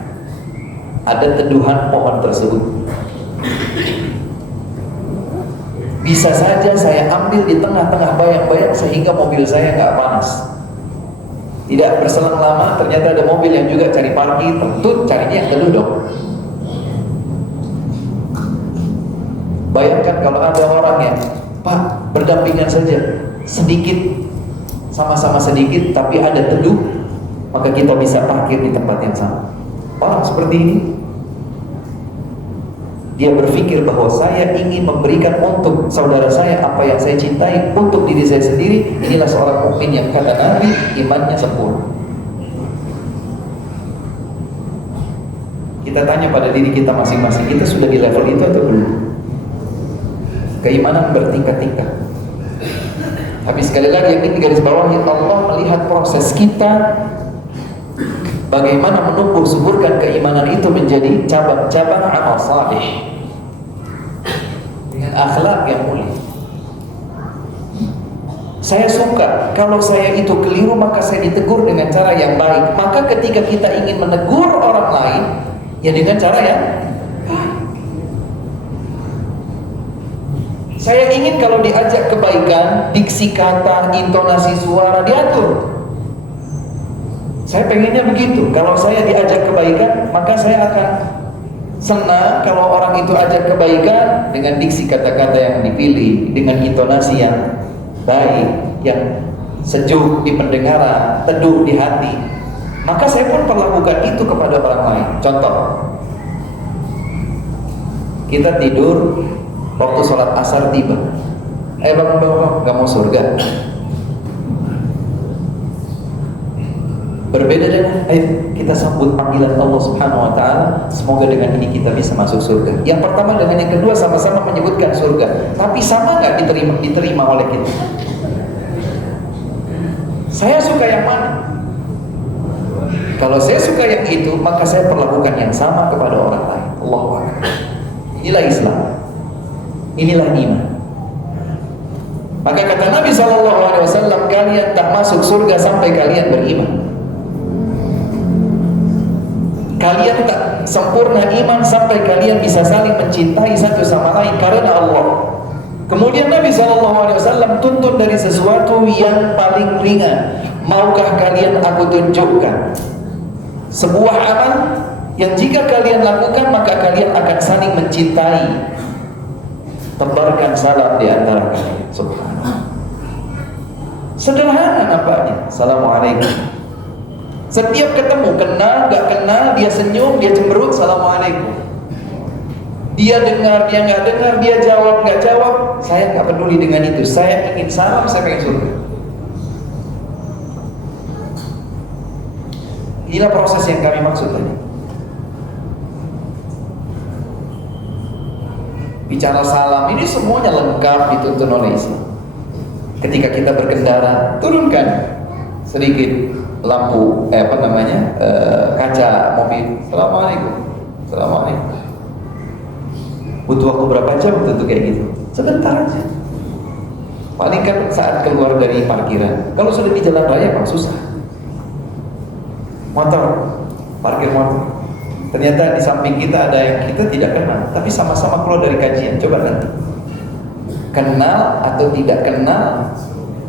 ada teduhan pohon tersebut. Bisa saja saya ambil di tengah-tengah bayang-bayang sehingga mobil saya nggak panas. Tidak berselang lama ternyata ada mobil yang juga cari parkir, tentu carinya yang teduh dong. Bayangkan kalau ada orang yang, "Pak, berdampingan saja, sedikit, sama-sama sedikit tapi ada teduh, maka kita bisa parkir di tempat yang sama." Orang seperti ini, dia berpikir bahwa saya ingin memberikan untuk saudara saya apa yang saya cintai untuk diri saya sendiri. Inilah seorang mukmin yang kata Nabi, imannya sempurna. Kita tanya pada diri kita masing-masing, kita sudah di level itu atau belum? Keimanan bertingkat-tingkat. Tapi sekali lagi yang ini garis bawahi, Allah melihat proses kita, bagaimana menumbuh suburkan keimanan itu menjadi cabang-cabang amal saleh dengan akhlak yang mulia. Saya suka kalau saya itu keliru maka saya ditegur dengan cara yang baik. Maka ketika kita ingin menegur orang lain, ya dengan cara yang baik. Saya ingin kalau diajak kebaikan, diksi kata, intonasi suara diatur. Saya pengennya begitu. Kalau saya diajak kebaikan, maka saya akan senang kalau orang itu ajak kebaikan dengan diksi kata-kata yang dipilih, dengan intonasi yang baik, yang sejuk di pendengaran, teduh di hati. Maka saya pun perlakukan itu kepada orang lain. Contoh, kita tidur, waktu sholat asar tiba, bangun, gak mau surga. Berbeda dengan, ayo kita sambut panggilan Allah Subhanahu wa Ta'ala, semoga dengan ini kita bisa masuk surga. Yang pertama dengan yang kedua sama-sama menyebutkan surga, tapi sama nggak diterima oleh kita? Saya suka yang mana? Kalau saya suka yang itu, maka saya perlakukan yang sama kepada orang lain. Allahu Akbar. Inilah Islam. Inilah iman. Maka kata Nabi SAW, kalian tak masuk surga sampai kalian beriman. Kalian tak sempurna iman sampai kalian bisa saling mencintai satu sama lain karena Allah. Kemudian Nabi SAW tuntun dari sesuatu yang paling ringan. Maukah kalian aku tunjukkan sebuah amal yang jika kalian lakukan maka kalian akan saling mencintai? Tebarkan salam di antara kalian. Subhanallah. Sederhana nampaknya. Assalamualaikum. Setiap ketemu, kenal, gak kenal, dia senyum, dia cemberut, Assalamualaikum. Dia dengar, dia gak dengar, dia jawab, gak jawab, saya gak peduli dengan itu. Saya ingin salam, saya pengen surga. Inilah proses yang kami maksud tadi. Bicara salam, ini semuanya lengkap dituntun oleh Islam. Ketika kita berkendara, turunkan sedikit lampu kaca mobil. Assalamualaikum. Assalamualaikum. Butuh waktu berapa jam untuk kayak gitu? Sebentar aja. Paling kan saat keluar dari parkiran. Kalau sudah di jalan raya Pak susah. Motor, parkir motor. Ternyata di samping kita ada yang kita tidak kenal, tapi sama-sama keluar dari kajian. Coba nanti. Kenal atau tidak kenal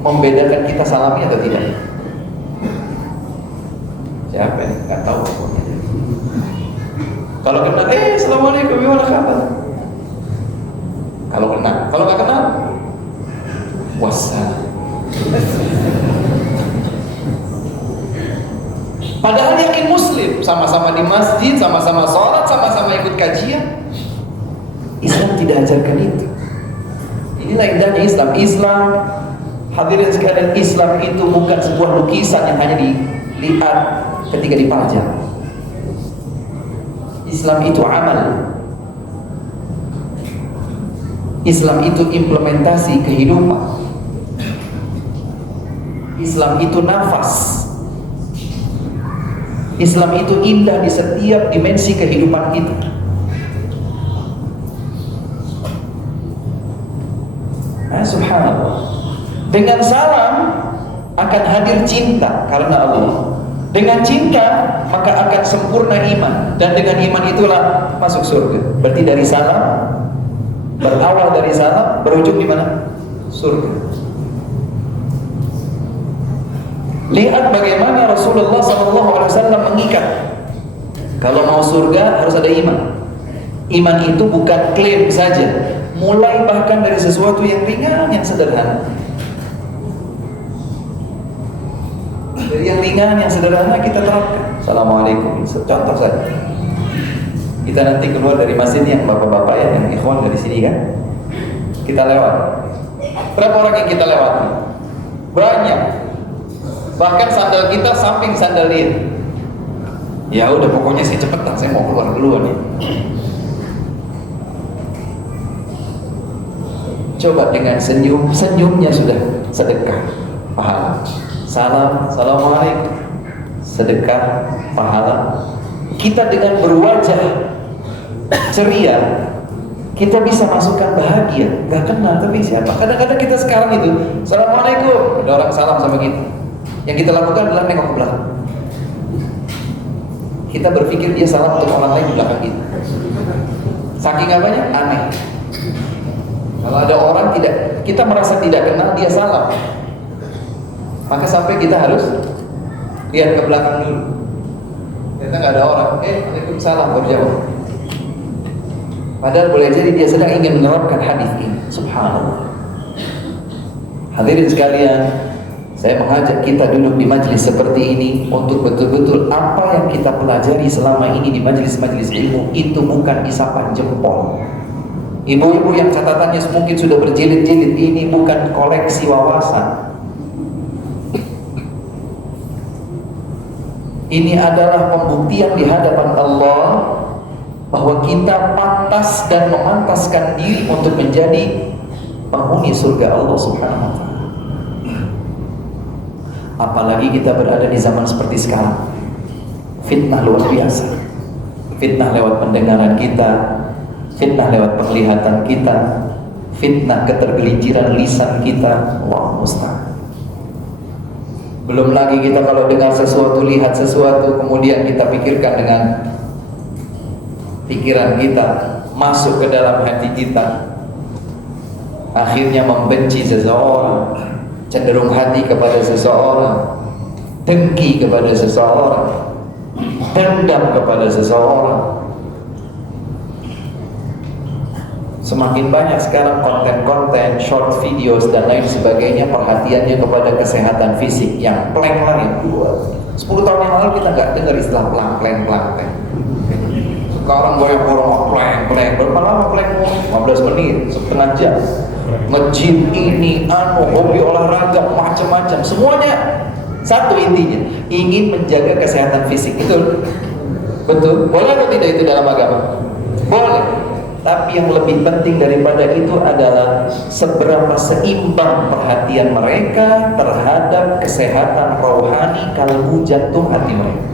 membedakan kita salami atau tidak? Siapa yang nggak tahu pokoknya. Kalau kenal, Assalamualaikum, gimana kabar? Kalau kenal, kalau nggak kenal, wassalam. Padahal yakin Muslim, sama-sama di masjid, sama-sama sholat, sama-sama ikut kajian. Islam tidak ajarkan itu. Inilah indahnya Islam. Islam, hadirin sekalian, Islam itu bukan sebuah lukisan yang hanya dilihat ketika dipajang. Islam itu amal. Islam itu implementasi kehidupan. Islam itu nafas. Islam itu indah di setiap dimensi kehidupan kita. Subhanallah. Dengan salam akan hadir cinta karena Allah. Dengan cinta maka akan sempurna iman, dan dengan iman itulah masuk surga. Berarti dari salam, berawal dari salam, berujung di mana? Surga. Lihat bagaimana Rasulullah SAW mengikat. Kalau mau surga harus ada iman. Iman itu bukan klaim saja, mulai bahkan dari sesuatu yang ringan, yang sederhana. Dari yang ringan, yang sederhana kita terapkan. Assalamualaikum, contoh saja. Kita nanti keluar dari masjid yang bapak-bapak ya, yang ikhwan dari sini kan, kita lewat. Berapa orang yang kita lewati? Banyak. Bahkan sandal kita samping sandal dia. Ya udah, pokoknya saya cepetan, saya mau keluar duluan nih. Coba dengan senyum, senyumnya sudah sedekah pahala. Salam, assalamualaikum, sedekah pahala. Kita dengan berwajah ceria, kita bisa masukkan bahagia. Gak kenal tapi siapa. Kadang-kadang kita sekarang itu, assalamualaikum, ada orang salam sama kita. Yang kita lakukan adalah nengok ke belakang. Kita berpikir dia salam untuk orang lain di belakang kita. Saking apanya? Aneh. Kalau ada orang kita merasa tidak kenal, dia salam, maka sampai kita harus lihat ke belakang dulu. Ternyata nggak ada orang. Waalaikumsalam, baru jawab. Padahal boleh jadi dia sedang ingin menerapkan hadis ini. Subhanallah. Hadirin sekalian, saya mengajak kita duduk di majelis seperti ini untuk betul-betul apa yang kita pelajari selama ini di majelis-majelis ilmu itu bukan isapan jempol. Ibu-ibu yang catatannya mungkin sudah berjilid-jilid, ini bukan koleksi wawasan. Ini adalah pembuktian di hadapan Allah bahwa kita pantas dan memantaskan diri untuk menjadi penghuni surga Allah Subhanahu wa Ta'ala. Apalagi kita berada di zaman seperti sekarang. Fitnah luar biasa. Fitnah lewat pendengaran kita, fitnah lewat penglihatan kita, fitnah ketergelinciran lisan kita. Allah musta'an. Belum lagi kita kalau dengar sesuatu, lihat sesuatu, kemudian kita pikirkan dengan pikiran kita, masuk ke dalam hati kita, akhirnya membenci seseorang, cenderung hati kepada seseorang, dengki kepada seseorang, dendam kepada seseorang. Semakin banyak sekarang konten-konten, short videos dan lain sebagainya, perhatiannya kepada kesehatan fisik yang plank lah yang buat. 10 tahun yang lalu kita nggak dengar istilah plank. Sekarang banyak orang plank. Berapa lama plank? 15 menit, setengah jam. Nge-gym ini, hobi olahraga, macam-macam. Semuanya satu intinya, ingin menjaga kesehatan fisik. Betul? Boleh atau tidak itu dalam agama? Boleh. Tapi yang lebih penting daripada itu adalah seberapa seimbang perhatian mereka terhadap kesehatan rohani, kalbu, jantung, hati mereka.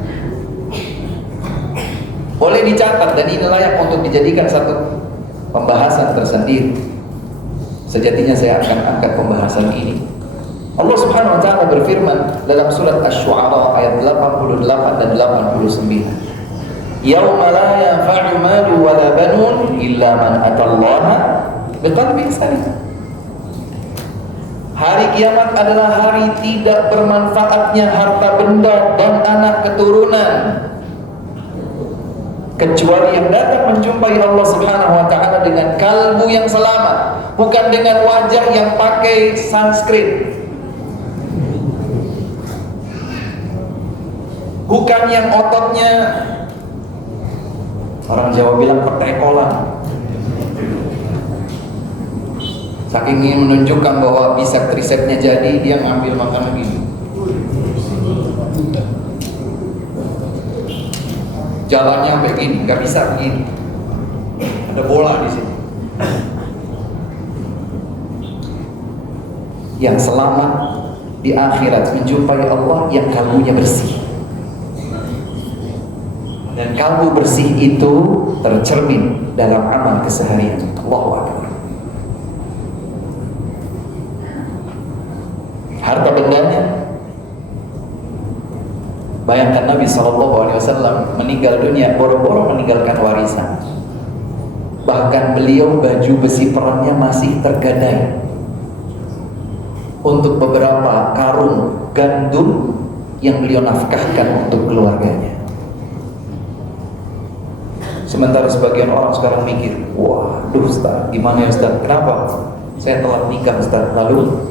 Boleh dicatat dan ini layak untuk dijadikan satu pembahasan tersendiri. Sejatinya saya akan angkat pembahasan ini. Allah Subhanahu wa Ta'ala berfirman dalam surat Asy-Syu'ara ayat 88 dan 89. Yauma la yanfa'u malu wa la banun illa man atallaha biqalbin salim. Hari kiamat adalah hari tidak bermanfaatnya harta benda dan anak keturunan kecuali yang datang menjumpai Allah Subhanahu wa Ta'ala dengan kalbu yang selamat, bukan dengan wajah yang pakai sunscreen, bukan yang ototnya, orang Jawa bilang pertekolan, saking ingin menunjukkan bahwa bisa tricepsnya jadi, dia ngambil makanan gini, jalannya sampai gini, nggak bisa begini, ada bola di sini. Yang selamat di akhirat menjumpai Allah yang kalbunya bersih. Dan kalbu bersih itu tercermin dalam amal keseharian. Allahu Akbar. Harta bendanya, bayangkan Nabi SAW meninggal dunia, boro-boro meninggalkan warisan. Bahkan beliau baju besi perannya masih tergadai untuk beberapa karung gandum yang beliau nafkahkan untuk keluarganya. Sementara sebagian orang sekarang mikir, waduh Ustaz, gimana ya Ustaz? Kenapa? Saya telah nikah Ustaz. Lalu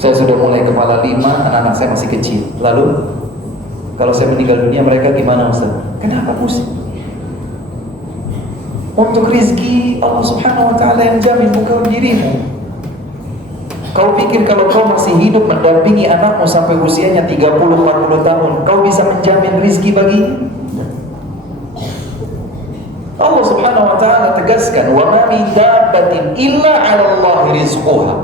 saya sudah mulai kepala 5, anak-anak saya masih kecil. Lalu kalau saya meninggal dunia, mereka gimana Ustaz? Kenapa pusing? Untuk rizki Allah Subhanahu wa Ta'ala yang jamin, bukan dirimu. Kau pikir kalau kau masih hidup mendampingi anakmu sampai usianya 30-40 tahun, kau bisa menjamin rizki baginya? Allah Subhanahu wa Ta'ala tegaskan, wa ma min dabbatin illa 'ala Allahi rizquha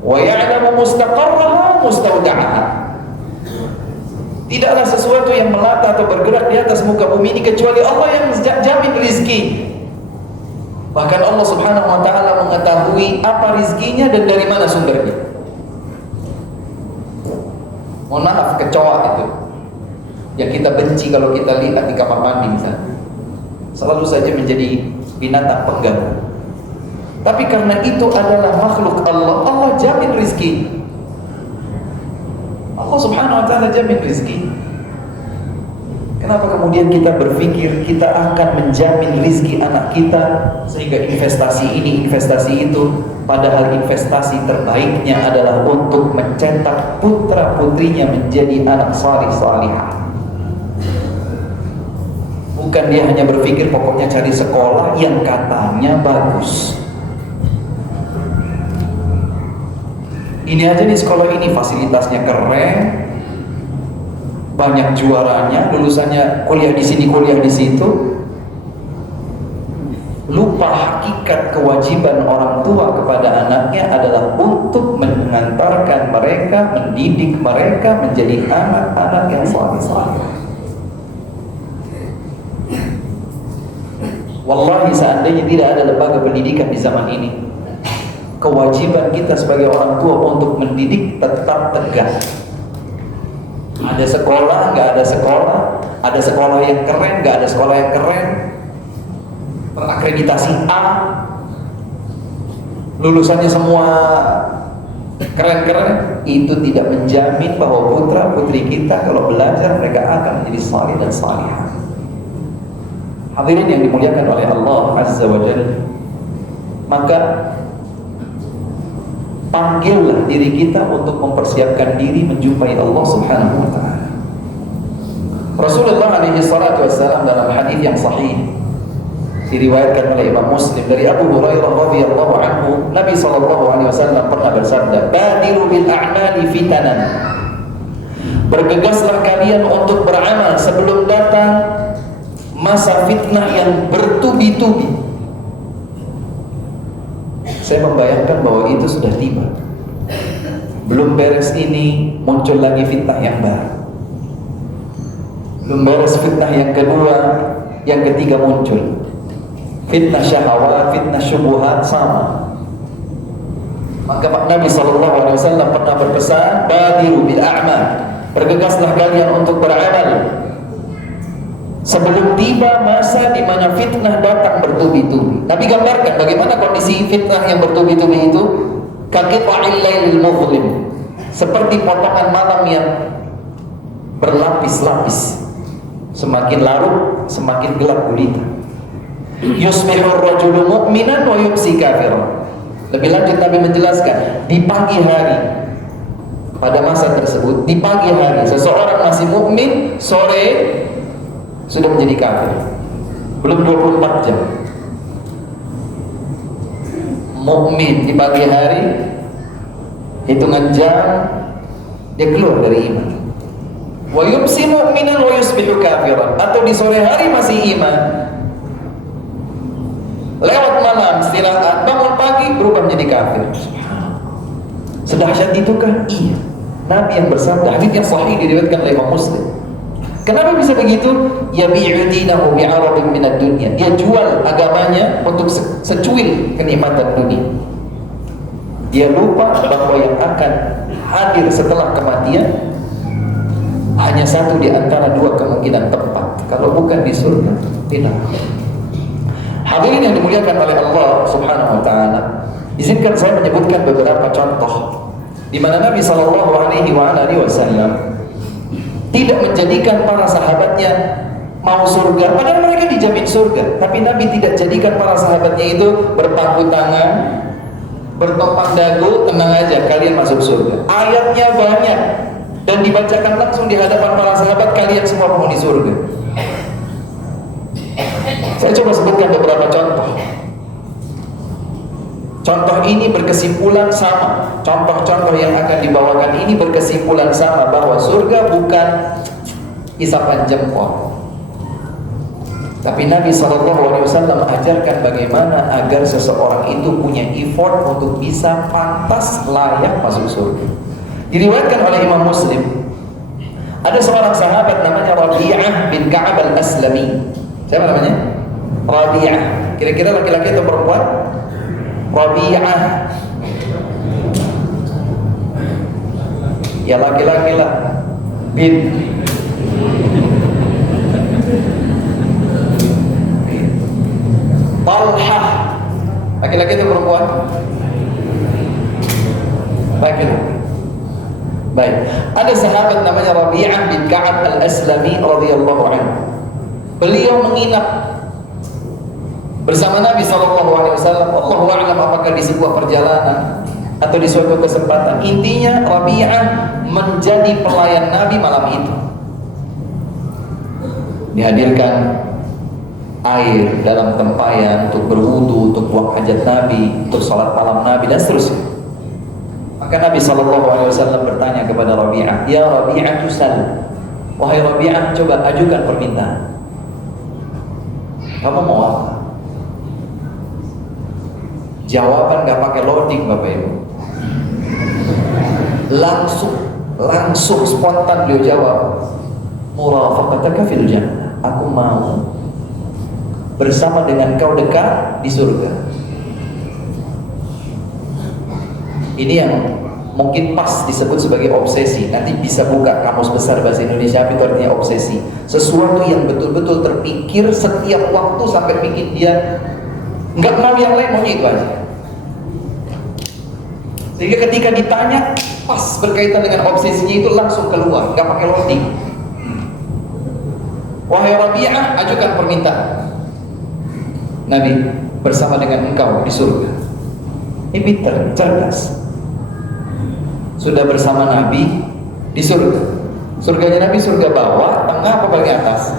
wa ya'lamu mustaqarraha wa mustawda'aha. Tidaklah sesuatu yang melata atau bergerak di atas muka bumi ini kecuali Allah yang jamin rizki. Bahkan Allah Subhanahu wa Ta'ala mengetahui apa rizkinya dan dari mana sumbernya. Mohon maaf, kecoa itu yang kita benci kalau kita lihat di kamar mandi misalnya, selalu saja menjadi binatang pengganggu. Tapi karena itu adalah makhluk Allah, Allah jamin rizki. Allah Subhanahu wa Ta'ala jamin rizki. Kenapa kemudian kita berpikir kita akan menjamin rizki anak kita sehingga investasi ini, investasi itu, padahal investasi terbaiknya adalah untuk mencetak putra putrinya menjadi anak salih salihah. Bukan dia hanya berpikir pokoknya cari sekolah yang katanya bagus. Ini aja di sekolah ini fasilitasnya keren, banyak juaranya, lulusannya kuliah di sini, kuliah di situ, lupa hakikat kewajiban orang tua kepada anaknya adalah untuk mengantarkan mereka, mendidik mereka menjadi anak-anak yang saleh-saleh. Wallahi, seandainya tidak ada lembaga pendidikan di zaman ini, kewajiban kita sebagai orang tua untuk mendidik tetap tegak. Ada sekolah, nggak ada sekolah, ada sekolah yang keren, nggak ada sekolah yang keren, terakreditasi A, lulusannya semua keren-keren, itu tidak menjamin bahwa putra putri kita kalau belajar mereka akan menjadi salih dan salihah. Hadirin yang dimuliakan oleh Allah Azza wa Jalla, maka panggillah diri kita untuk mempersiapkan diri menjumpai Allah Subhanahu wa ta'ala. Rasulullah alaihi salatu wassalam dalam hadis yang sahih diriwayatkan oleh Imam Muslim dari Abu Hurairah radhiyallahu anhu, Nabi sallallahu alaihi wasallam pernah bersabda, "Badiru bil a'mali fitanan." Bergegaslah kalian untuk beramal sebelum datang masa fitnah yang bertubi-tubi. Saya membayangkan bahwa itu sudah tiba. Belum beres ini, muncul lagi fitnah yang baru. Belum beres fitnah yang kedua, yang ketiga muncul. Fitnah syahwat, fitnah syubhat sama. Maka Nabi SAW pernah berpesan, "Badiru bil a'mal." Bergegaslah kalian untuk beramal sebelum tiba masa di mana fitnah datang bertubi-tubi. Nabi gambarkan bagaimana kondisi fitnah yang bertubi-tubi itu, kaqita'il lailil muzlim, seperti potongan malam yang berlapis-lapis, semakin larut semakin gelap gulita. Yusbihur rajulu mu'minan wa yumsi kafiran. Lebih lanjut Nabi menjelaskan, di pagi hari, pada masa tersebut, di pagi hari seseorang masih mukmin, sore sudah menjadi kafir. Belum 24 jam. Mukmin di pagi hari, hitungan jam dia keluar dari iman. Wa yumsi mu'minan wa yusbihu kafiran. Atau di sore hari masih iman, lewat malam istirahat, bangun pagi berubah menjadi kafir. Sedahsyat itukah? Iya. Nabi yang bersabda, hadits yang sahih diriwayatkan oleh Imam Muslim. Kenapa bisa begitu? Yabi'u dinahu bi'arabin minad dunya. Dia jual agamanya untuk secuil kenikmatan dunia. Dia lupa bahwa yang akan hadir setelah kematian hanya satu di antara dua kemungkinan tempat. Kalau bukan di surga, di neraka. Hadirin yang dimuliakan oleh Allah Subhanahu wa taala, izinkan saya menyebutkan beberapa contoh di mana Nabi sallallahu alaihi wasallam tidak menjadikan para sahabatnya mau surga, padahal mereka dijamin surga. Tapi Nabi tidak jadikan para sahabatnya itu berpangku tangan, bertopang dagu, tenang aja kalian masuk surga. Ayatnya banyak dan dibacakan langsung di hadapan para sahabat, kalian semua penghuni surga. Saya coba sebutkan beberapa contoh. Contoh ini berkesimpulan sama. Contoh-contoh yang akan dibawakan ini berkesimpulan sama bahwa surga bukan isapan jempol. Tapi Nabi SAW ajarkan bagaimana agar seseorang itu punya effort untuk bisa pantas layak masuk surga. Diriwayatkan oleh Imam Muslim, ada seorang sahabat namanya Rabi'ah bin Ka'ab al-Aslami. Siapa namanya? Rabi'ah. Kira-kira laki-laki atau perempuan? Rabi'ah. Ya laki-laki lah. Bin. Talhah. Laki-laki atau perempuan? Laki-laki. Baik. Ada sahabat namanya Rabi'ah bin Ka'ab al-Aslami radhiyallahu anhu. Beliau menginap bersama Nabi SAW. Allahu a'lam apakah di sebuah perjalanan atau di suatu kesempatan. Intinya Rabi'ah menjadi pelayan Nabi malam itu. Dihadirkan air dalam tempayan untuk berwudu, untuk buang hajat Nabi, untuk salat malam Nabi dan seterusnya. Maka Nabi SAW bertanya kepada Rabi'ah, "Ya Rabi'ah, sal, Wahai Rabi'ah, coba ajukan permintaan. Kamu mau apa? Jawaban gak pakai loading Bapak Ibu. Langsung spontan beliau jawab, murafaqataka fil jannah. Aku mau bersama dengan kau dekat di surga. Ini yang mungkin pas disebut sebagai obsesi. Nanti bisa buka kamus besar bahasa Indonesia apa itu artinya obsesi. Sesuatu yang betul-betul terpikir setiap waktu sampai bikin dia nggak mau yang lain, maunya itu aja. Sehingga ketika ditanya pas berkaitan dengan obsesinya itu langsung keluar, nggak pakai loading. Wahai Rabi'ah, ajukan permintaan. Nabi, bersama dengan engkau di surga. Ini pintar, cerdas. Sudah bersama Nabi di surga. Surganya Nabi surga bawah, tengah apa bagian atas?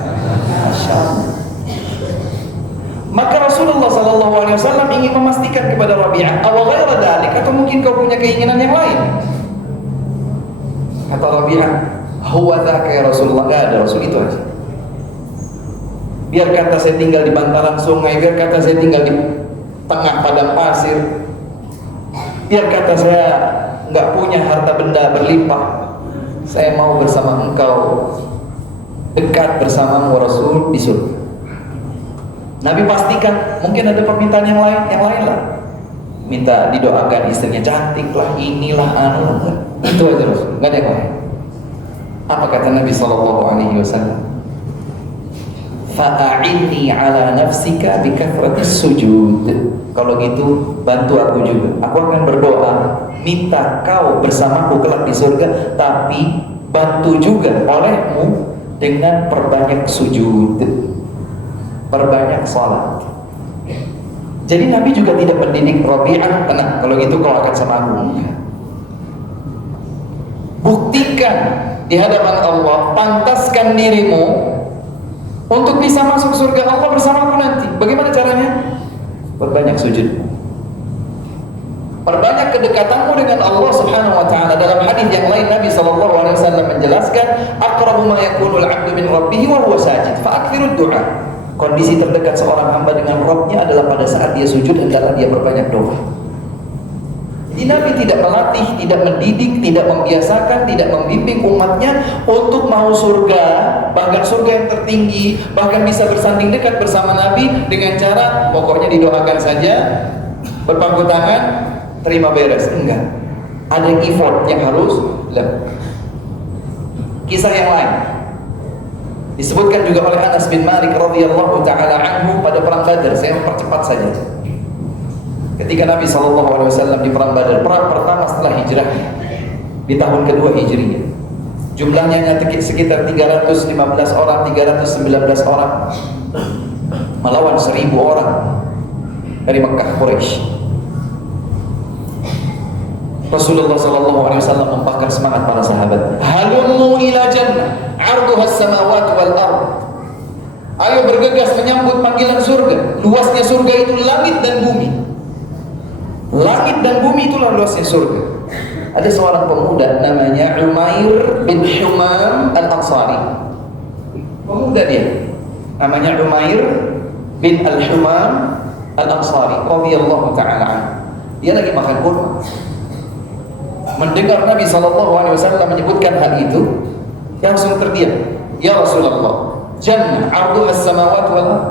Masya Allah. Maka Rasulullah SAW ingin memastikan kepada Rabi'ah, aw ghaira dzalik, atau mungkin kau punya keinginan yang lain. Kata Rabi'ah, huwa dzaka ya Rasulullah. Enggak ada, Rasul itu aja. Biar kata saya tinggal di bantaran sungai, biar kata saya tinggal di tengah padang pasir, biar kata saya nggak punya harta benda berlimpah, saya mau bersama engkau, dekat bersamamu Rasul di surga. Nabi pastikan, mungkin ada permintaan yang lain lah. Minta didoakan istrinya cantik lah, inilah, anu lah. Itu aja Rasul, nggak ada yang lain. Apa kata Nabi SAW? Fa'a'inni ala nafsika bikathratis sujud. Kalau gitu bantu aku juga. Aku akan berdoa minta kau bersamaku kelak di surga, tapi bantu juga olehmu dengan perbanyak sujud, perbanyak salat. Jadi Nabi juga tidak mendidik Rabi'ah, tenang, kalau gitu kau akan sama aku. Buktikan di hadapan Allah, pantaskan dirimu untuk bisa masuk surga Allah bersamaku nanti. Bagaimana caranya? Perbanyak sujud, perbanyak kedekatanmu dengan Allah Subhanahu wa taala. Dalam hadis yang lain Nabi sallallahu alaihi wasallam menjelaskan, aqrabu ma yakunu al-'abdu min rabbih wa huwa sajid fa aktsirud du'a. Kondisi terdekat seorang hamba dengan Rabb-nya adalah pada saat dia sujud, hendaklah dia berbanyak doa. Jadi Nabi tidak melatih, tidak mendidik, tidak membiasakan, tidak membimbing umatnya untuk mau surga, bahkan surga yang tertinggi, bahkan bisa bersanding dekat bersama Nabi dengan cara pokoknya didoakan saja, berpangku tangan, terima beres. Enggak, ada effort yang harus Kisah yang lain disebutkan juga oleh Anas bin Malik radhiyallahu taala anhu pada perang Badar. Saya mempercepat saja. Ketika Nabi SAW di perang Badar, perang pertama setelah hijrah di tahun kedua Hijriah, jumlahnya hanya sekitar 315 orang, 319 orang melawan 1000 orang dari Mekah Quraisy. Rasulullah SAW membakar semangat para sahabat. Halummu ila jannah, 'arduha as-samawati wal ard. Ayo bergegas menyambut panggilan surga. Luasnya surga itu langit dan bumi. Langit dan bumi itulah luasnya surga. Ada seorang pemuda namanya Umair bin Humam al-Ansari. Pemuda dia namanya Umair bin al-Humam al-Ansari radhiyallahu ta'ala anhu. Dia lagi makan kurma. Mendengar Nabi SAW menyebutkan hal itu, dia langsung terdiam. Ya Rasulullah, jannah 'arduha as-samawati wal ard.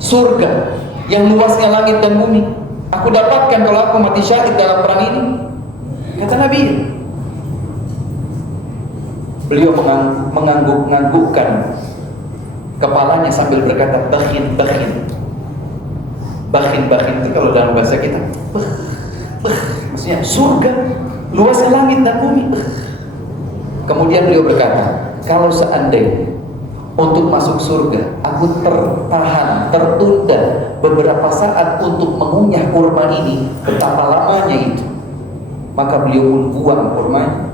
Surga yang luasnya langit dan bumi, aku dapatkan kalau aku mati syahid dalam perang ini. Kata Nabi. Beliau mengangguk-anggukkan kepalanya sambil berkata, bakhin, bakhin. Bakhin, bakhin itu kalau dalam bahasa kita, maksudnya surga, luasnya langit dan bumi. Kemudian beliau berkata, kalau seandainya untuk masuk surga aku tertahan, tertunda beberapa saat untuk mengunyah kurma ini, betapa lamanya itu, maka beliau pun buang kurmanya.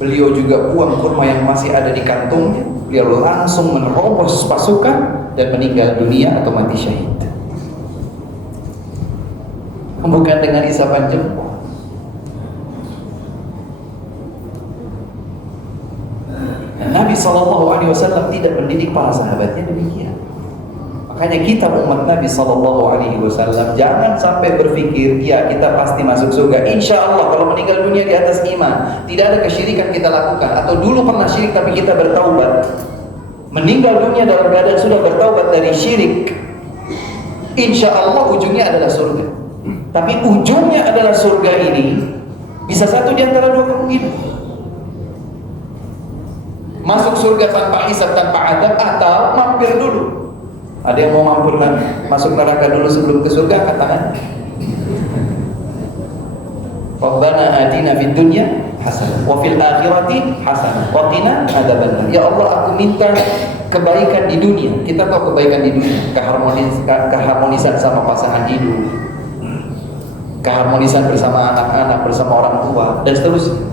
Beliau juga buang kurma yang masih ada di kantongnya. Beliau langsung menerobos pasukan dan meninggal dunia atau mati syahid. Bukan dengan isapan jempol. Nabi SAW tidak mendidik para sahabatnya demikian. Makanya kita umat Nabi SAW jangan sampai berpikir, ya kita pasti masuk surga. Insya Allah kalau meninggal dunia di atas iman, tidak ada kesyirikan kita lakukan. Atau dulu pernah syirik tapi kita bertaubat, meninggal dunia dalam keadaan sudah bertaubat dari syirik, insya Allah ujungnya adalah surga. Tapi ujungnya adalah surga ini bisa satu di antara dua kemungkinan. Masuk surga tanpa hisab, tanpa adab, atau mampir dulu. Ada yang mau mampir masuk neraka dulu sebelum ke surga, angkat tangan. Rabbana atina fid dunya hasanah wa fil akhirati hasanah wa qina adzabannar. Ya Allah, aku minta kebaikan di dunia. Kita tahu kebaikan di dunia, keharmonisan sama pasangan hidup, keharmonisan bersama anak-anak, bersama orang tua, dan seterusnya.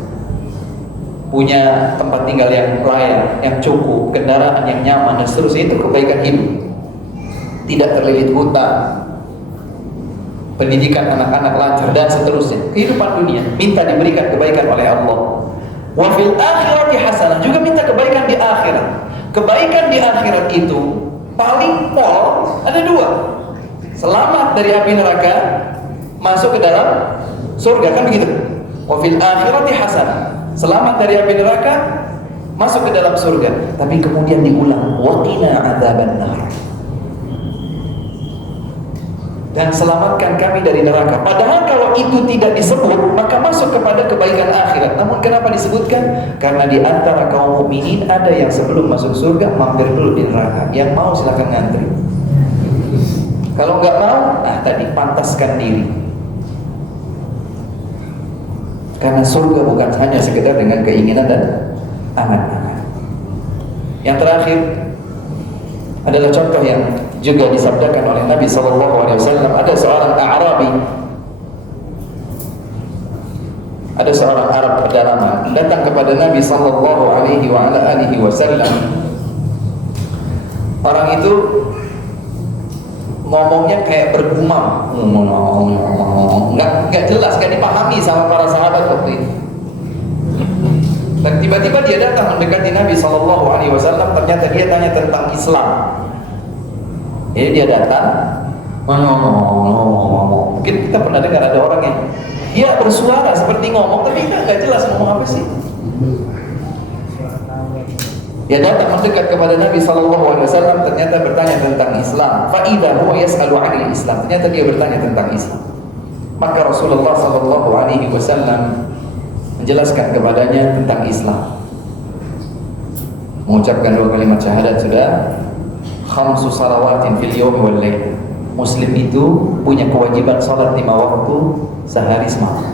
Punya tempat tinggal yang layak, yang cukup, kendaraan yang nyaman, dan seterusnya. Itu kebaikan hidup. Tidak terlilit hutang, pendidikan anak-anak lancar, dan seterusnya. Kehidupan dunia minta diberikan kebaikan oleh Allah. Wa fil akhirati hasanah, juga minta kebaikan di akhirat. Kebaikan di akhirat itu paling pol ada dua: selamat dari api neraka, masuk ke dalam surga, kan begitu. Wa fil akhirati hasanah, selamat dari api neraka, masuk ke dalam surga. Tapi kemudian diulang, wa qina adzabannar, dan selamatkan kami dari neraka. Padahal kalau itu tidak disebut, maka masuk kepada kebaikan akhirat. Namun kenapa disebutkan? Karena di antara kaum mukminin ada yang sebelum masuk surga mampir dulu di neraka. Yang mau silakan ngantri. Kalau nggak mau, tadi pantaskan diri. Karena surga bukan hanya sekedar dengan keinginan dan angan-angan. Yang terakhir adalah contoh yang juga disabdakan oleh Nabi SAW. Ada seorang A'rabi, ada seorang Arab pedalaman datang kepada Nabi SAW. Orang itu ngomongnya kayak bergumam, nggak jelas, nggak dipahami sama para sahabat waktu itu. Dan tiba-tiba dia datang mendekati Nabi SAW. Ternyata dia tanya tentang Islam. Jadi dia datang, mungkin kita pernah dengar ada orang yang dia bersuara seperti ngomong, tapi kita nggak jelas ngomong apa sih. Dia datang mendekat kepada Nabi SAW, ternyata bertanya tentang Islam. Fa'idha huwa yas'alu 'anil Islam. Ternyata dia bertanya tentang Islam. Maka Rasulullah SAW menjelaskan kepadanya tentang Islam. Mengucapkan dua kalimat syahadat sudah. Khamsu salawatin fil yawmi wal lail. Muslim itu punya kewajiban salat 5 waktu sehari semalam.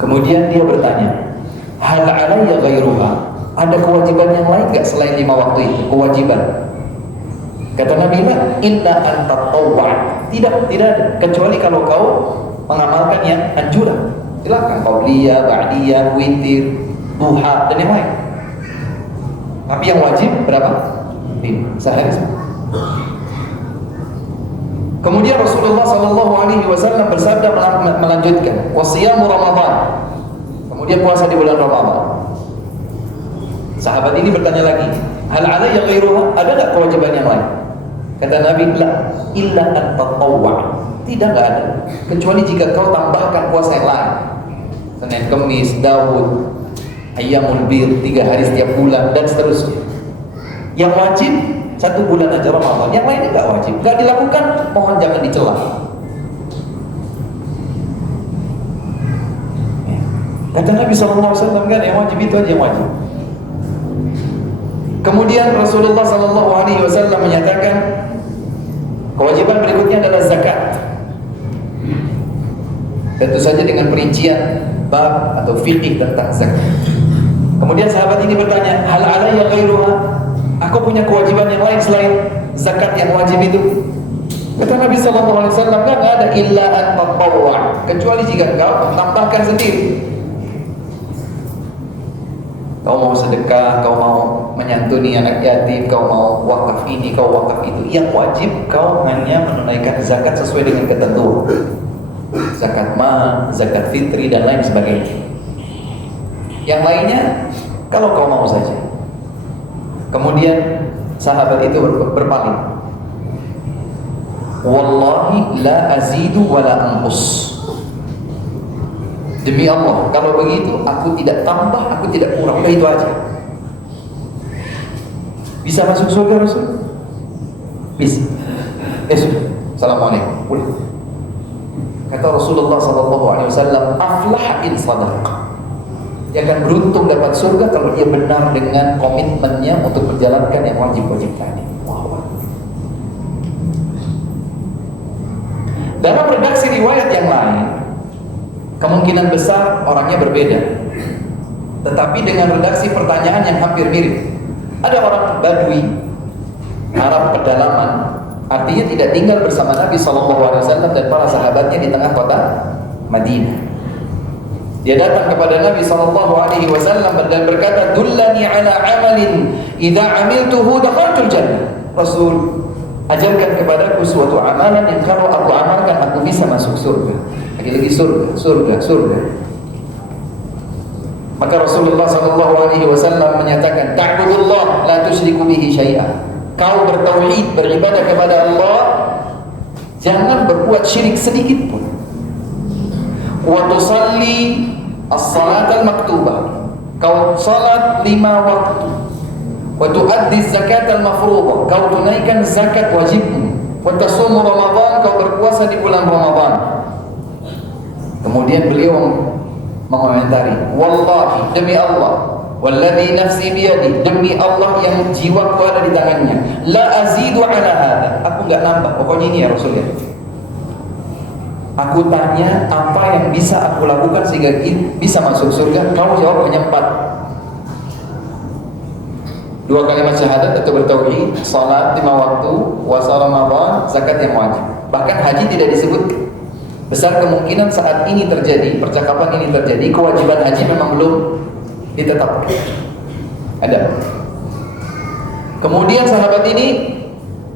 Kemudian dia bertanya, hal alayya ghairuha? Ada kewajiban yang lain enggak selain 5 waktu itu? Kewajiban. Kata Nabi, inna anta tawwa. Tidak ada, kecuali kalau kau mengamalkan yang anjuran. Silakan qabliyah, ba'diyah, witir, duha, dan yang lain. Tapi yang wajib berapa? Sehari. Kemudian Rasulullah SAW bersabda melanjutkan, wasiyamu Ramadan. Kemudian puasa di bulan Ramadan. Sahabat ini bertanya lagi, hal alayya ghairuha? Ada enggak kewajiban yang lain? Kata Nabi, la illa an tatawwa. Tidak, enggak ada. Kecuali jika kau tambahkan puasa yang lain. Senin, Kamis, Daud, Ayyamul Bir, 3 hari setiap bulan, dan seterusnya. Yang wajib 1 bulan aja Ramadan, yang lainnya enggak wajib, enggak dilakukan, mohon jangan dicela. Kata Nabi SAW, kan yang wajib itu aja yang wajib. Kemudian Rasulullah SAW menyatakan kewajiban berikutnya adalah zakat. Tentu saja dengan perincian bab atau fikih tentang zakat. Kemudian sahabat ini bertanya, hal alayya ghairuha? Aku punya kewajiban yang lain selain zakat yang wajib itu? Kata Nabi SAW, enggak ada, illa an tatawwa, kecuali jika kau tambahkan sendiri. Kau mau sedekah, kau mau menyantuni anak yatim, kau mau wakaf ini, kau wakaf itu. Yang wajib kau hanya menunaikan zakat sesuai dengan ketentuan. Zakat mal, zakat fitri, dan lain sebagainya. Yang lainnya Kalau kau mau saja. Kemudian sahabat itu berpaling. Wallahi la azidu wa la anqus. Demi Allah, kalau begitu aku tidak tambah, aku tidak kurang. Udah itu aja. Bisa masuk surga Rasul? Bisa. Sudah. Assalamualaikum. Udah. Kata Rasulullah SAW, aflah in sadaq. Dia akan beruntung dapat surga kalau dia benar dengan komitmennya untuk menjalankan yang wajib-wajib tadi. Wow. Dalam redaksi riwayat yang lain, kemungkinan besar orangnya berbeda, tetapi dengan redaksi pertanyaan yang hampir mirip. Ada orang Badui, Arab pedalaman, artinya tidak tinggal bersama Nabi SAW dan para sahabatnya di tengah kota Madinah. Dia datang kepada Nabi SAW dan berkata, "Dullani ala amalin idza amiltuhu dakhaltul jannah." Rasul, ajarkan kepadaku suatu amalan yang kalau aku amalkan aku bisa masuk surga. Lagi-lagi surga. Maka Rasulullah SAW menyatakan, "Ta'budullah la tusyriku bihi syai'a." Kau bertauhid, beribadah kepada Allah, jangan berbuat syirik sedikit pun. Wa tusalli as-salat al-maktubah. Kau salat 5 waktu. Wa tuaddi zakat al-mafruḍah. Kau tunaikan zakat wajibmu. Wa tasumu Ramadan. Kau berpuasa di bulan Ramadan. Kemudian beliau mengomentari, "Wallahi, demi Allah, walladzi nafsi biyadi, demi Allah yang jiwaku ada di tangannya, la azidu ala hada." Aku enggak nambah, pokoknya ini ya Rasulullah. Aku tanya apa yang bisa aku lakukan sehingga bisa masuk surga. Kau jawab hanya 4. 2 kalimat syahadat atau bertauhid, salat 5 waktu, puasa Ramadan, zakat yang wajib. Bahkan haji tidak disebut. Besar kemungkinan saat ini terjadi, percakapan ini terjadi, kewajiban haji memang belum ditetapkan. Ada. Kemudian sahabat ini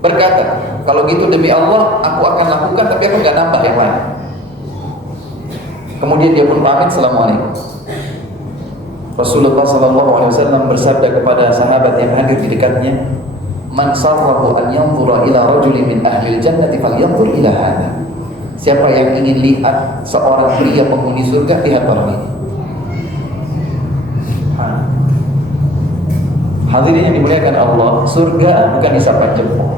berkata, "Kalau gitu demi Allah aku akan lakukan, tapi aku nggak nambah yang lain." Kemudian dia pun pamit, "Assalamualaikum." Rasulullah SAW bersabda kepada sahabat yang hadir di dekatnya, "Man sarrahu an yanzura ila rajulin min ahli al-jannati falyanzur ila hadha." Siapa yang ingin lihat seorang pria penghuni surga, lihat orang ini. Hadirin yang dimuliakan Allah, surga bukan isapan jempol.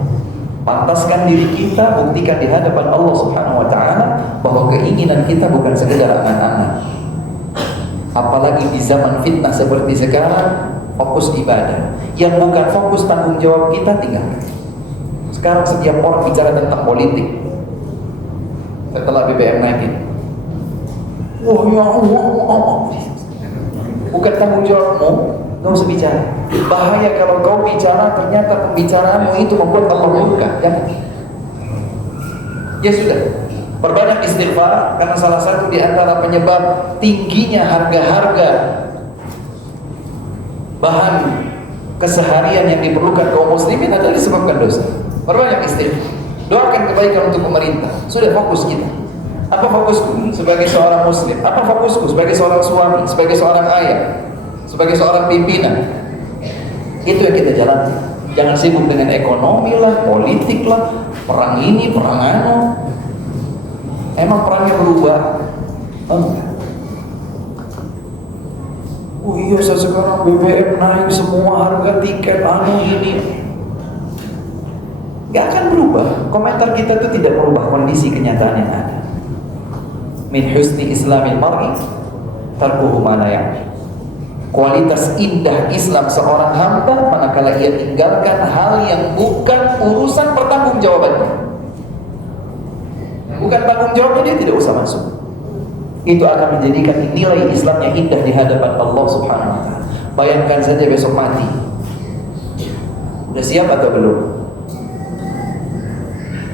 Pantaskan diri kita, buktikan di hadapan Allah Subhanahu wa taala bahwa keinginan kita bukan sekedar angan-angan. Apalagi di zaman fitnah seperti sekarang, fokus ibadah. Yang bukan fokus tanggung jawab kita tinggalkan. Sekarang setiap orang bicara tentang politik. Setelah BBM naikin, wah ya Allah, bukan tanggung jawabmu, gak usah bicara. Bahaya kalau kau bicara ternyata pembicaraanmu itu membuat Allah murka. Jangan. Ya sudah, perbanyak istighfar, karena salah satu di antara penyebab tingginya harga-harga bahan keseharian yang diperlukan kaum muslimin adalah disebabkan dosa. Perbanyak istighfar. Doakan kebaikan untuk pemerintah. Sudah, fokus kita. Apa fokusku sebagai seorang muslim? Apa fokusku sebagai seorang suami, sebagai seorang ayah, sebagai seorang pimpinan? Itu yang kita jalani. Jangan sibuk dengan ekonomi lah, politik lah, perang ini, perang anu. Emang perangnya berubah? Enggak. Oh iya, sekarang BBM naik, semua harga tiket anu ini. Gak akan berubah. Komentar kita itu tidak merubah kondisi kenyataan yang ada. Min husni islamil mar'i tarkuhu ma la ya'ni. Kualitas indah Islam seorang hamba manakala ia tinggalkan hal yang bukan urusan pertanggungjawabannya. Bukan tanggung jawabnya, dia tidak usah masuk. Itu akan menjadikan nilai Islamnya indah di hadapan Allah Subhanahu wa taala. Bayangkan saja besok mati. Udah siap atau belum?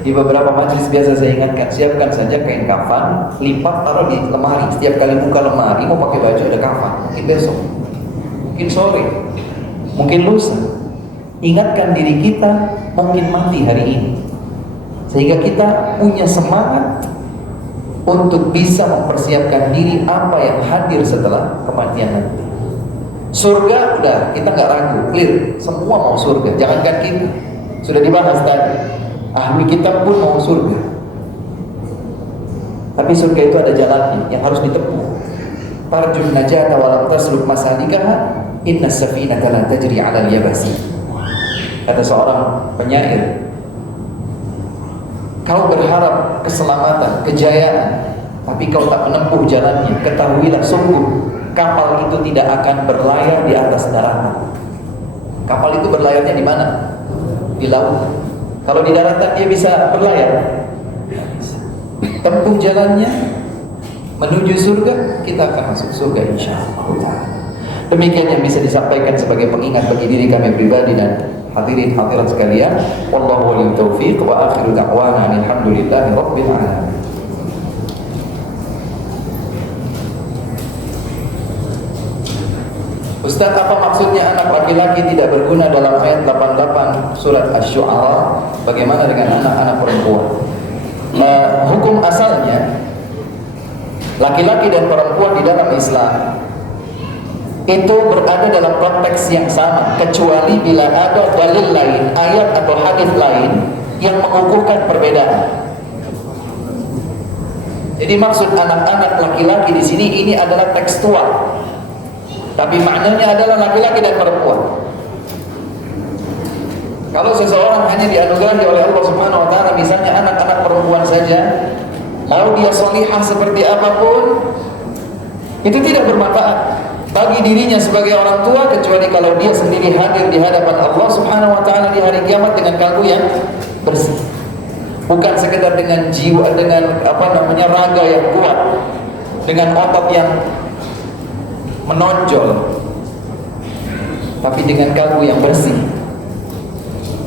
Di beberapa majelis biasa saya ingatkan, siapkan saja kain kafan, lipat, taruh di lemari. Setiap kali buka lemari mau pakai baju ada kafan. Mungkin besok, mungkin sore, mungkin lusa. Ingatkan diri kita mungkin mati hari ini, sehingga kita punya semangat untuk bisa mempersiapkan diri apa yang hadir setelah kematian nanti. Surga udah kita nggak ragu, clear, semua mau surga. Jangankan kita, sudah dibahas tadi, ahli kitab pun mau surga. Tapi surga itu ada jalannya yang harus ditempuh. Tarjun najata walam tasluk masalikaha, inna safinata la tajri 'ala al-yabasi. Kata seorang penyair, kau berharap keselamatan, kejayaan, tapi kau tak menempuh jalannya, ketahuilah sungguh kapal itu tidak akan berlayar di atas daratan. Kapal itu berlayarnya di mana? Di laut. Kalau di daratan dia bisa berlayar? Tempuh jalannya menuju surga, kita akan masuk surga insyaallah. Demikian yang bisa disampaikan sebagai pengingat bagi diri kami pribadi dan hadirin hadirat sekalian. Wallahu waliyut taufiq wa akhiru da'wana alhamdulillahi rabbil alamin. Ustaz, apa maksudnya anak laki-laki tidak berguna dalam ayat 88 surat Asy-Syu'ara? Bagaimana dengan anak-anak perempuan? Hukum asalnya laki-laki dan perempuan di dalam Islam itu berada dalam konteks yang sama, kecuali bila ada dalil lain, ayat atau hadis lain yang mengukuhkan perbedaan. Jadi maksud anak-anak laki-laki di sini ini adalah tekstual, tapi maknanya adalah laki-laki dan perempuan. Kalau seseorang hanya dianugerahi oleh Allah Subhanahu wa taala misalnya anak-anak perempuan saja, mau dia sholihah seperti apapun, itu tidak bermanfaat bagi dirinya sebagai orang tua, kecuali kalau dia sendiri hadir di hadapan Allah Subhanahu wa taala di hari kiamat dengan kalbu yang bersih. Bukan sekedar dengan jiwa, dengan raga yang kuat, dengan otot yang menonjol, tapi dengan kalbu yang bersih,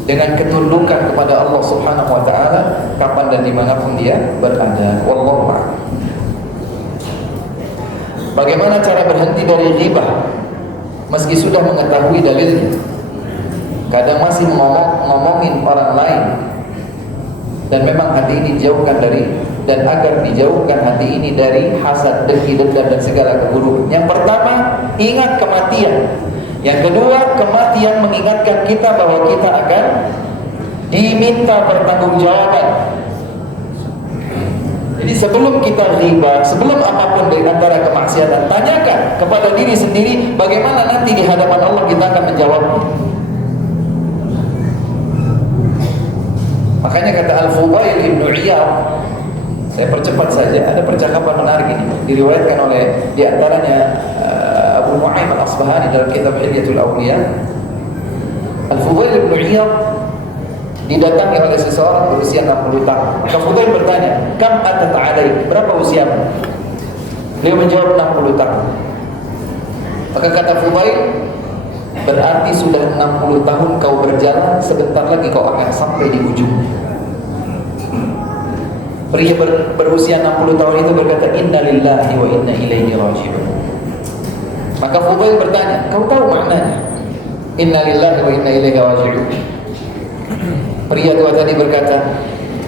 dengan ketundukan kepada Allah Subhanahu wa taala kapan dan dimanapun dia berada. Wallahu a'lam. Bagaimana cara berhenti dari ghibah meski sudah mengetahui dalilnya? Kadang masih ngomongin orang lain, dan memang hati ini dijauhkan dari, dan agar dijauhkan hati ini dari hasad, dengki, dendam dan segala keburukan. Yang pertama, ingat kematian. Yang kedua, kematian mengingatkan kita bahwa kita akan diminta pertanggungjawaban. Jadi sebelum kita ghibah, sebelum apapun dari antara kemaksiatan, tanyakan kepada diri sendiri bagaimana nanti di hadapan Allah kita akan menjawabnya. Makanya kata Al-Fudail Ibn Iyad, saya percepat saja, ada percakapan menarik ini diriwayatkan oleh diantaranya Abu Nu'aim Al-Asbahani dalam kitab Hilyatul Awliya. Al-Fudail Ibn Iyad didatangi oleh seseorang berusia 60 tahun. Maka Fudail bertanya, "Kam atat alaik?" Berapa usiamu? Beliau menjawab 60 tahun. Maka kata Fudail, berarti sudah 60 tahun kau berjalan, sebentar lagi kau akan sampai di ujungnya. Pria berusia 60 tahun itu berkata, "Inna lillahi wa inna ilaihi raji'un." Maka Fudail bertanya, "Kau tahu maknanya? Inna lillahi wa inna ilaihi raji'un." Pria tua tadi berkata,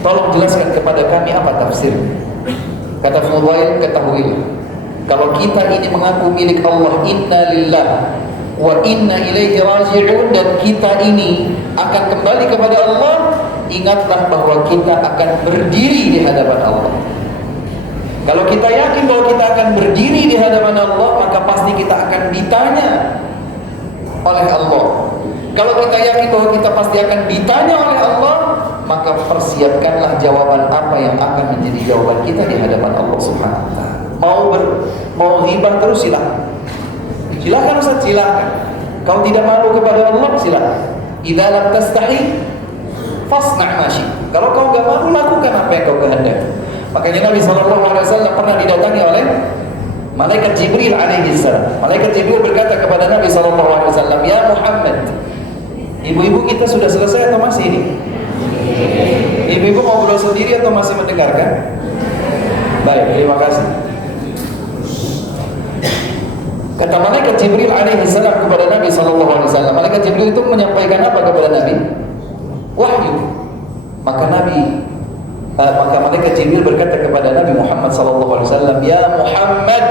"Tolong jelaskan kepada kami apa tafsir." Kata Fudail, "Ketahuilah, kalau kita ini mengaku milik Allah, inna lillahi wa inna ilaihi raji'un, dan kita ini akan kembali kepada Allah, ingatlah bahwa kita akan berdiri di hadapan Allah. Kalau kita yakin bahwa kita akan berdiri di hadapan Allah, maka pasti kita akan ditanya oleh Allah. Kalau kita yakin bahwa kita pasti akan ditanya oleh Allah, maka persiapkanlah jawaban apa yang akan menjadi jawaban kita di hadapan Allah Subhanahu wa taala. Mau ghibah terus silakan. Silakan Ustaz, silakan. Kau tidak malu kepada Allah, silakan. Idza lam tastahi fasna' ma syi'ta. Kalau kau enggak malu, lakukan apa yang kau kehendaki. Makanya Nabi SAW pernah didatangi oleh malaikat Jibril alaihi salam. Malaikat Jibril berkata kepada Nabi SAW, "Ya Muhammad, ibu-ibu kita sudah selesai atau masih ini? Ibu-ibu mau ngobrol sendiri atau masih mendengarkan?" Baik, terima kasih. Kata malaikat Jibril alaihi salam kepada Nabi SAW, malaikat Jibril itu menyampaikan apa kepada Nabi? Wahyu. Maka malaikat Jibril berkata kepada Nabi Muhammad SAW, "Ya Muhammad,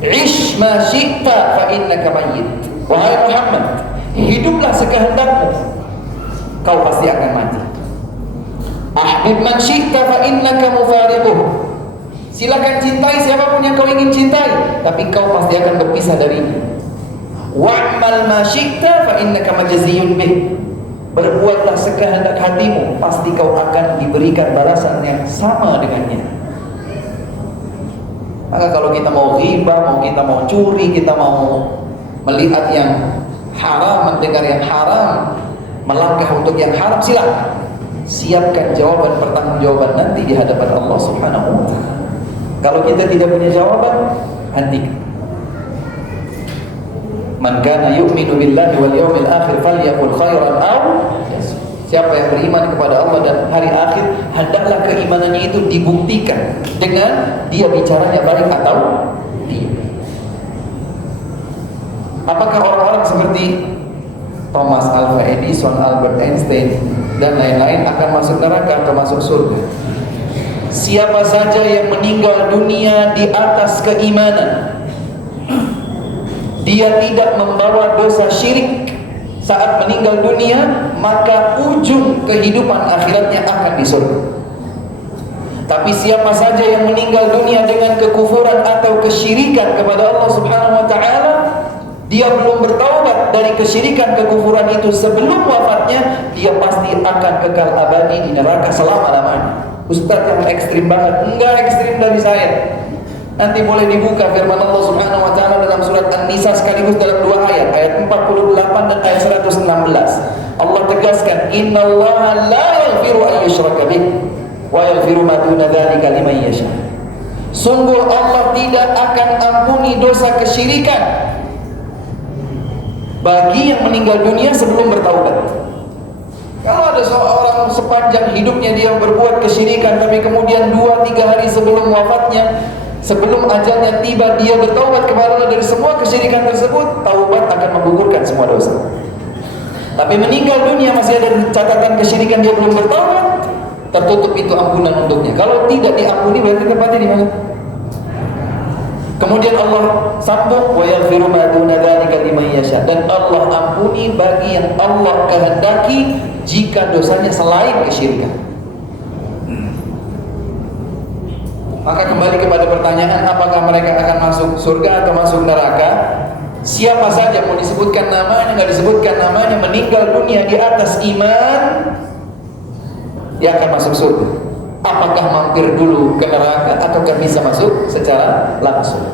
Ish ma syi'ta fa innaka mayyit. Wahai Muhammad, hiduplah sekehendakmu, kau pasti akan mati. Ahbib man syi'ta fa innaka mufariquh. Silakan cintai siapapun yang kau ingin cintai, tapi kau pasti akan berpisah darinya. Wa'mal ma syi'ta fa innaka majziyun bih. Berbuatlah sekehendak hatimu, pasti kau akan diberikan balasan yang sama dengannya. Maka kalau kita mau ghibah, mau kita mau curi, kita mau melihat yang haram, mendengar yang haram, melangkah untuk yang haram, silakan. Siapkan jawaban pertanggungjawaban nanti di hadapan Allah Subhanahu wa taala. Kalau kita tidak punya jawaban, hentikan. Man kana yu'minu billahi wal yawmil akhir falyaqul khairan aw yasmut. Siapa yang beriman kepada Allah dan hari akhir, hendaklah keimanannya itu dibuktikan dengan dia bicaranya baik atau tidak. Apakah orang-orang seperti Thomas Alva Edison, Albert Einstein dan lain-lain akan masuk neraka atau masuk surga? Siapa saja yang meninggal dunia di atas keimanan, dia tidak membawa dosa syirik saat meninggal dunia, maka ujung kehidupan akhiratnya akan di surga. Tapi siapa saja yang meninggal dunia dengan kekufuran atau kesyirikan kepada Allah Subhanahu wa taala, dia belum bertaubat dari kesyirikan kekufuran itu sebelum wafatnya, dia pasti akan kekal abadi di neraka selama-lamanya. Ustaz yang ekstrim banget. Enggak ekstrim dari saya. Nanti boleh dibuka firman Allah Subhanahu wa taala dalam surat An-Nisa sekaligus dalam dua ayat, ayat 48 dan ayat 116. Allah tegaskan, "Innallaha la yaghfiru an yushraka bih wa yaghfiru ma duna dzalika liman yasha." Sungguh Allah tidak akan ampuni dosa kesyirikan bagi yang meninggal dunia sebelum bertaubat. Kalau ada seorang sepanjang hidupnya dia berbuat kesyirikan, tapi kemudian 2-3 hari sebelum wafatnya, sebelum ajalnya tiba, dia bertaubat kepada Allah dari semua kesyirikan tersebut, taubat akan menggugurkan semua dosa. Tapi meninggal dunia masih ada catatan kesyirikan, dia belum bertaubat, tertutup itu ampunan untuknya. Kalau tidak diampuni, berarti tempatnya di mana? Kemudian Allah sambung, wa yaghfiru ma duna dzalika liman yasha, dan Allah ampuni bagi yang Allah kehendaki jika dosanya selain kesyirikan. Maka kembali kepada pertanyaan, apakah mereka akan masuk surga atau masuk neraka? Siapa saja, mau disebutkan namanya, nggak disebutkan namanya, meninggal dunia di atas iman, dia akan masuk surga. Apakah mampir dulu ke neraka ataukah bisa masuk secara langsung?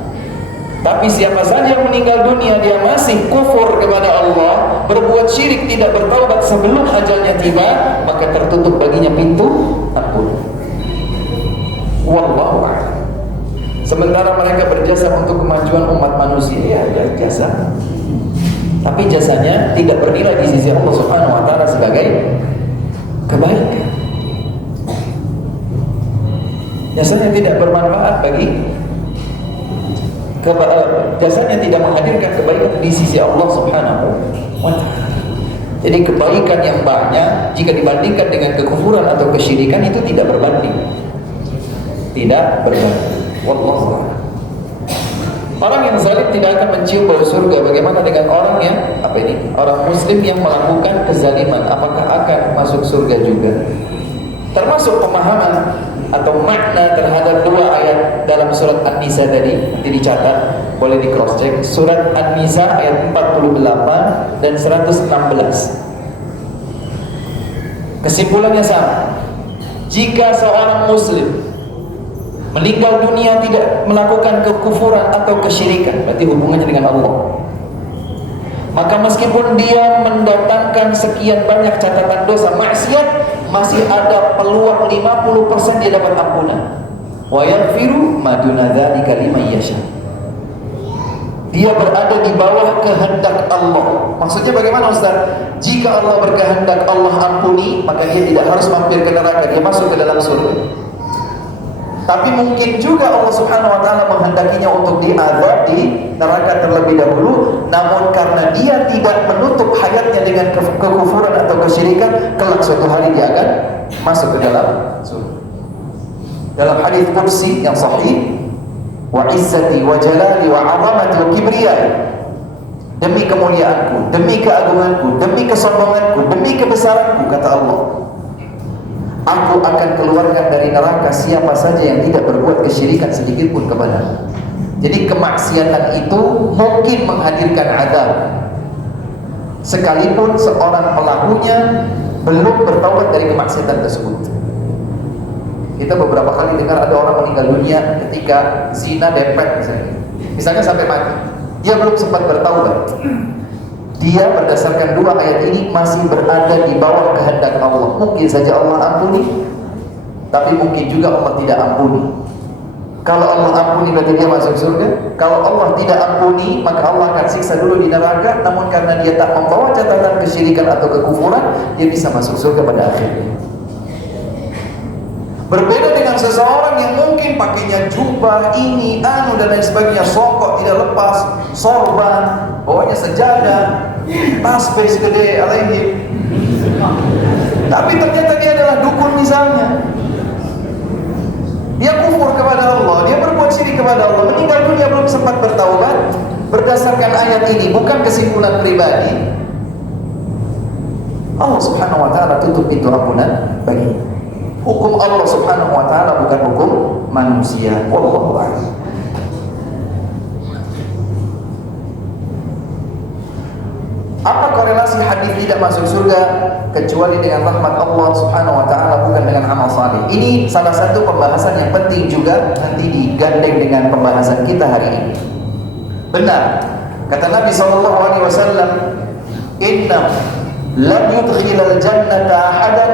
Tapi siapa saja yang meninggal dunia dia masih kufur kepada Allah, berbuat syirik, tidak bertaubat sebelum ajalnya tiba, maka tertutup baginya pintu ampun. Wallahu a'lam. Sementara mereka berjasa untuk kemajuan umat manusia, ya jasa. Tapi jasanya tidak bernilai di sisi Allah Subhanahu wa taala sebagai kebaikan. Jasanya tidak bermanfaat bagi jasanya tidak menghadirkan kebaikan di sisi Allah Subhanahu wa taala. Jadi kebaikan yang banyak jika dibandingkan dengan kekufuran atau kesyirikan itu tidak berbanding. Tidak berbanding. Wallahu a'lam. Orang yang zalim tidak akan mencium bau surga. Bagaimana dengan orang yang orang muslim yang melakukan kezaliman, apakah akan masuk surga juga? Termasuk pemahaman atau makna terhadap dua ayat dalam surat An-Nisa tadi, nanti dicatat, boleh di cross check. Surat An-Nisa ayat 48 dan 116. Kesimpulannya sama. Jika seorang muslim meninggal dunia tidak melakukan kekufuran atau kesyirikan, berarti hubungannya dengan Allah, maka meskipun dia mendatangkan sekian banyak catatan dosa maksiat, masih ada peluang 50% dia dapat ampunan. Wa yaghfiru ma duna dzalika liman yasha. Dia berada di bawah kehendak Allah. Maksudnya bagaimana Ustaz? Jika Allah berkehendak Allah ampuni, maka dia tidak harus mampir ke neraka, dia masuk ke dalam surga. Tapi mungkin juga Allah Subhanahu wa taala menghendakinya untuk diazab di neraka terlebih dahulu, namun karena dia tidak menutup hayatnya dengan kekufuran atau kesyirikan, kelak suatu hari dia akan masuk ke dalam surga. Dalam hadis qudsi yang sahih, wa izzati wa jalali wa 'azamati wa kibriyai. Demi kemuliaanku, demi keagunganku, demi kesombonganku, demi kebesaranku, kata Allah, aku akan keluarkan dari neraka siapa saja yang tidak berbuat kesyirikan sedikit pun kepadaku. Jadi kemaksiatan itu mungkin menghadirkan azab, sekalipun seorang pelakunya belum bertaubat dari kemaksiatan tersebut. Kita beberapa kali dengar ada orang meninggal dunia ketika zina dempet misalnya sampai mati. Dia belum sempat bertaubat. Dia berdasarkan dua ayat ini masih berada di bawah kehendak Allah. Mungkin saja Allah ampuni, tapi mungkin juga Allah tidak ampuni. Kalau Allah ampuni berarti dia masuk surga. Kalau Allah tidak ampuni, maka Allah akan siksa dulu di neraka. Namun karena dia tak membawa catatan kesyirikan atau kekufuran, dia bisa masuk surga pada akhirnya. Berbeda dengan seseorang yang mungkin pakainya jubah, ini, dan lain sebagainya, sokok tidak lepas, sorban, bawanya sejadah, tasbih segede alaihi. Tapi ternyata dia adalah dukun misalnya. Dia kufur kepada Allah, dia berbuat syirik kepada Allah, meninggal dunia belum sempat bertaubat. Berdasarkan ayat ini, bukan kesimpulan pribadi, Allah subhanahu wa ta'ala tutup pintu ampunan baginya. Hukum Allah subhanahu wa ta'ala bukan hukum manusia. Wallahu a'lam. Apa korelasi hadis tidak masuk surga kecuali dengan rahmat Allah subhanahu wa ta'ala, bukan dengan amal saleh? Ini salah satu pembahasan yang penting juga, nanti digandeng dengan pembahasan kita hari ini. Benar kata Nabi SAW, inna lam yudkhilal jannata ahadan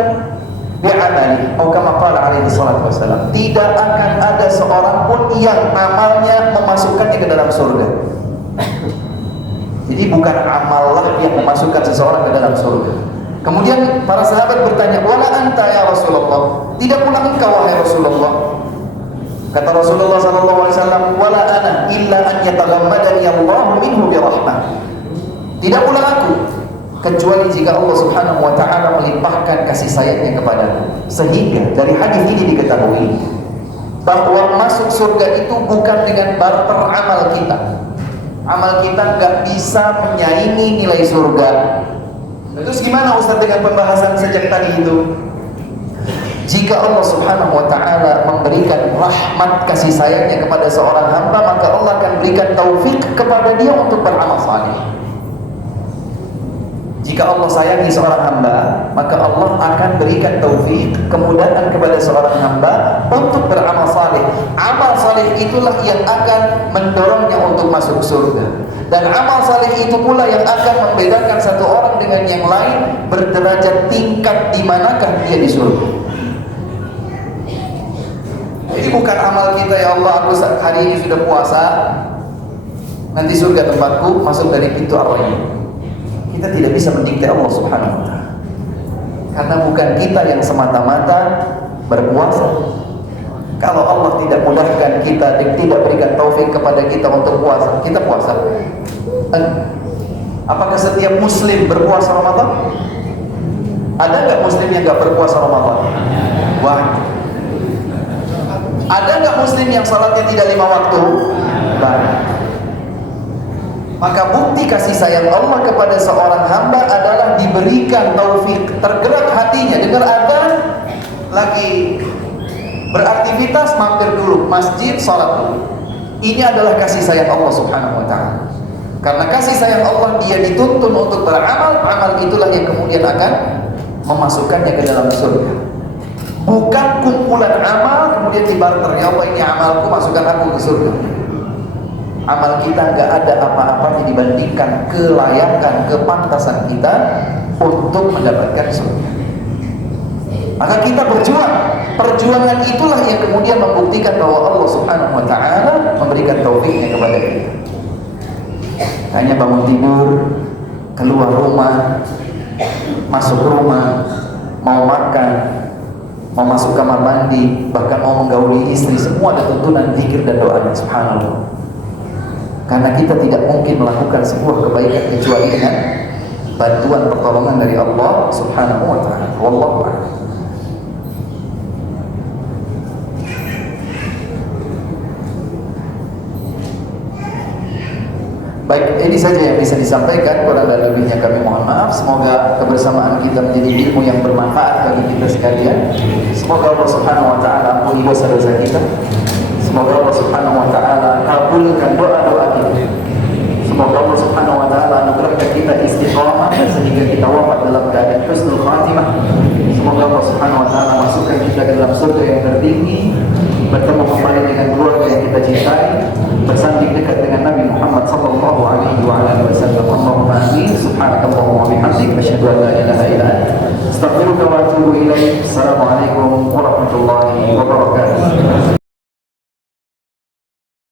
bi'amali, atau kama qala alaihi salatu wassalam, tidak akan ada seorang pun yang amalnya memasukkannya ke dalam surga. Jadi bukan amallah yang memasukkan seseorang ke dalam surga. Kemudian para sahabat bertanya, wala anta ya Rasulullah, tidak pula engkau wahai Rasulullah? Kata Rasulullah sallallahu alaihi wasallam, wala ana illa an yataghammadani Allah minhu bi rahmah. Tidak pula aku, kecuali jika Allah subhanahu wa ta'ala melimpahkan kasih sayangnya kepadaku. Sehingga dari hadis ini diketahui bahwa masuk surga itu bukan dengan barter amal kita. Amal kita nggak bisa menyaingi nilai surga. Terus gimana Ustaz dengan pembahasan sejak tadi itu? Jika Allah subhanahu wa ta'ala memberikan rahmat kasih sayangnya kepada seorang hamba, maka Allah akan berikan taufik kepada dia untuk beramal saleh. Jika Allah sayangi seorang hamba, maka Allah akan berikan taufik, kemudahan kepada seorang hamba untuk beramal saleh. Amal saleh itulah yang akan mendorongnya untuk masuk surga. Dan amal saleh itu pula yang akan membedakan satu orang dengan yang lain berderajat tingkat di manakah dia di surga. Jadi bukan amal kita, ya Allah aku hari ini sudah puasa, nanti surga tempatku, masuk dari pintu Ar-Rayyan. Kita tidak bisa mendikte Allah subhanahu wa ta'ala, karena bukan kita yang semata-mata berpuasa. Kalau Allah tidak mudahkan kita dan tidak berikan taufik kepada kita untuk puasa, kita puasa. Apakah setiap muslim berpuasa Ramadan? Ada nggak muslim yang nggak berpuasa Ramadan? Wah. Ada nggak muslim yang salatnya tidak 5 waktu? Banyak. Maka bukti kasih sayang Allah kepada seorang hamba adalah diberikan taufik, tergerak hatinya dengar adzan, lagi beraktivitas mampir dulu masjid, salat dulu. Ini adalah kasih sayang Allah subhanahu wa ta'ala. Karena kasih sayang Allah, dia dituntun untuk beramal, amal itulah yang kemudian akan memasukkannya ke dalam surga. Bukan kumpulan amal kemudian dibarter, ya Allah ini amalku, masukkan aku ke surga. Amal kita nggak ada apa-apanya dibandingkan kelayakan, kepantasan kita untuk mendapatkan surga. Maka kita berjuang. Perjuangan itulah yang kemudian membuktikan bahwa Allah subhanahu wa ta'ala memberikan taufiknya kepada kita. Hanya bangun tidur, keluar rumah, masuk rumah, mau makan, mau masuk kamar mandi, bahkan mau menggauli istri, semua ada tuntunan zikir dan doa. Subhanallah. Karena kita tidak mungkin melakukan sebuah kebaikan kecuali dengan bantuan pertolongan dari Allah subhanahu wa ta'ala. Wallahu a'lam. Baik, ini saja yang bisa disampaikan. Kurang dan lebihnya kami mohon maaf. Semoga kebersamaan kita menjadi ilmu yang bermanfaat bagi kita sekalian. Semoga Allah Subhanahu wa taala ampuni dosa-dosa kita. Semoga Allah Subhanahu wa taala kabulkan doa-doa kita. Semoga Allah Subhanahu wa taala anugerahkan kita istiqamah sehingga kita wafat dalam keadaan husnul khatimah. Semoga Allah Subhanahu wa taala masukkan kita ke dalam surga yang tertinggi, bertemu kembali dengan keluarga yang kita cintai, bersanding dekat dengan Nabi Muhammad sallallahu alaihi wa alihi wasallam. Allahumma amin. Subhanakallahumma wa bihamdika asyhadu an la ilaha illa anta astaghfiruka wa atubu ilaik. Assalamualaikum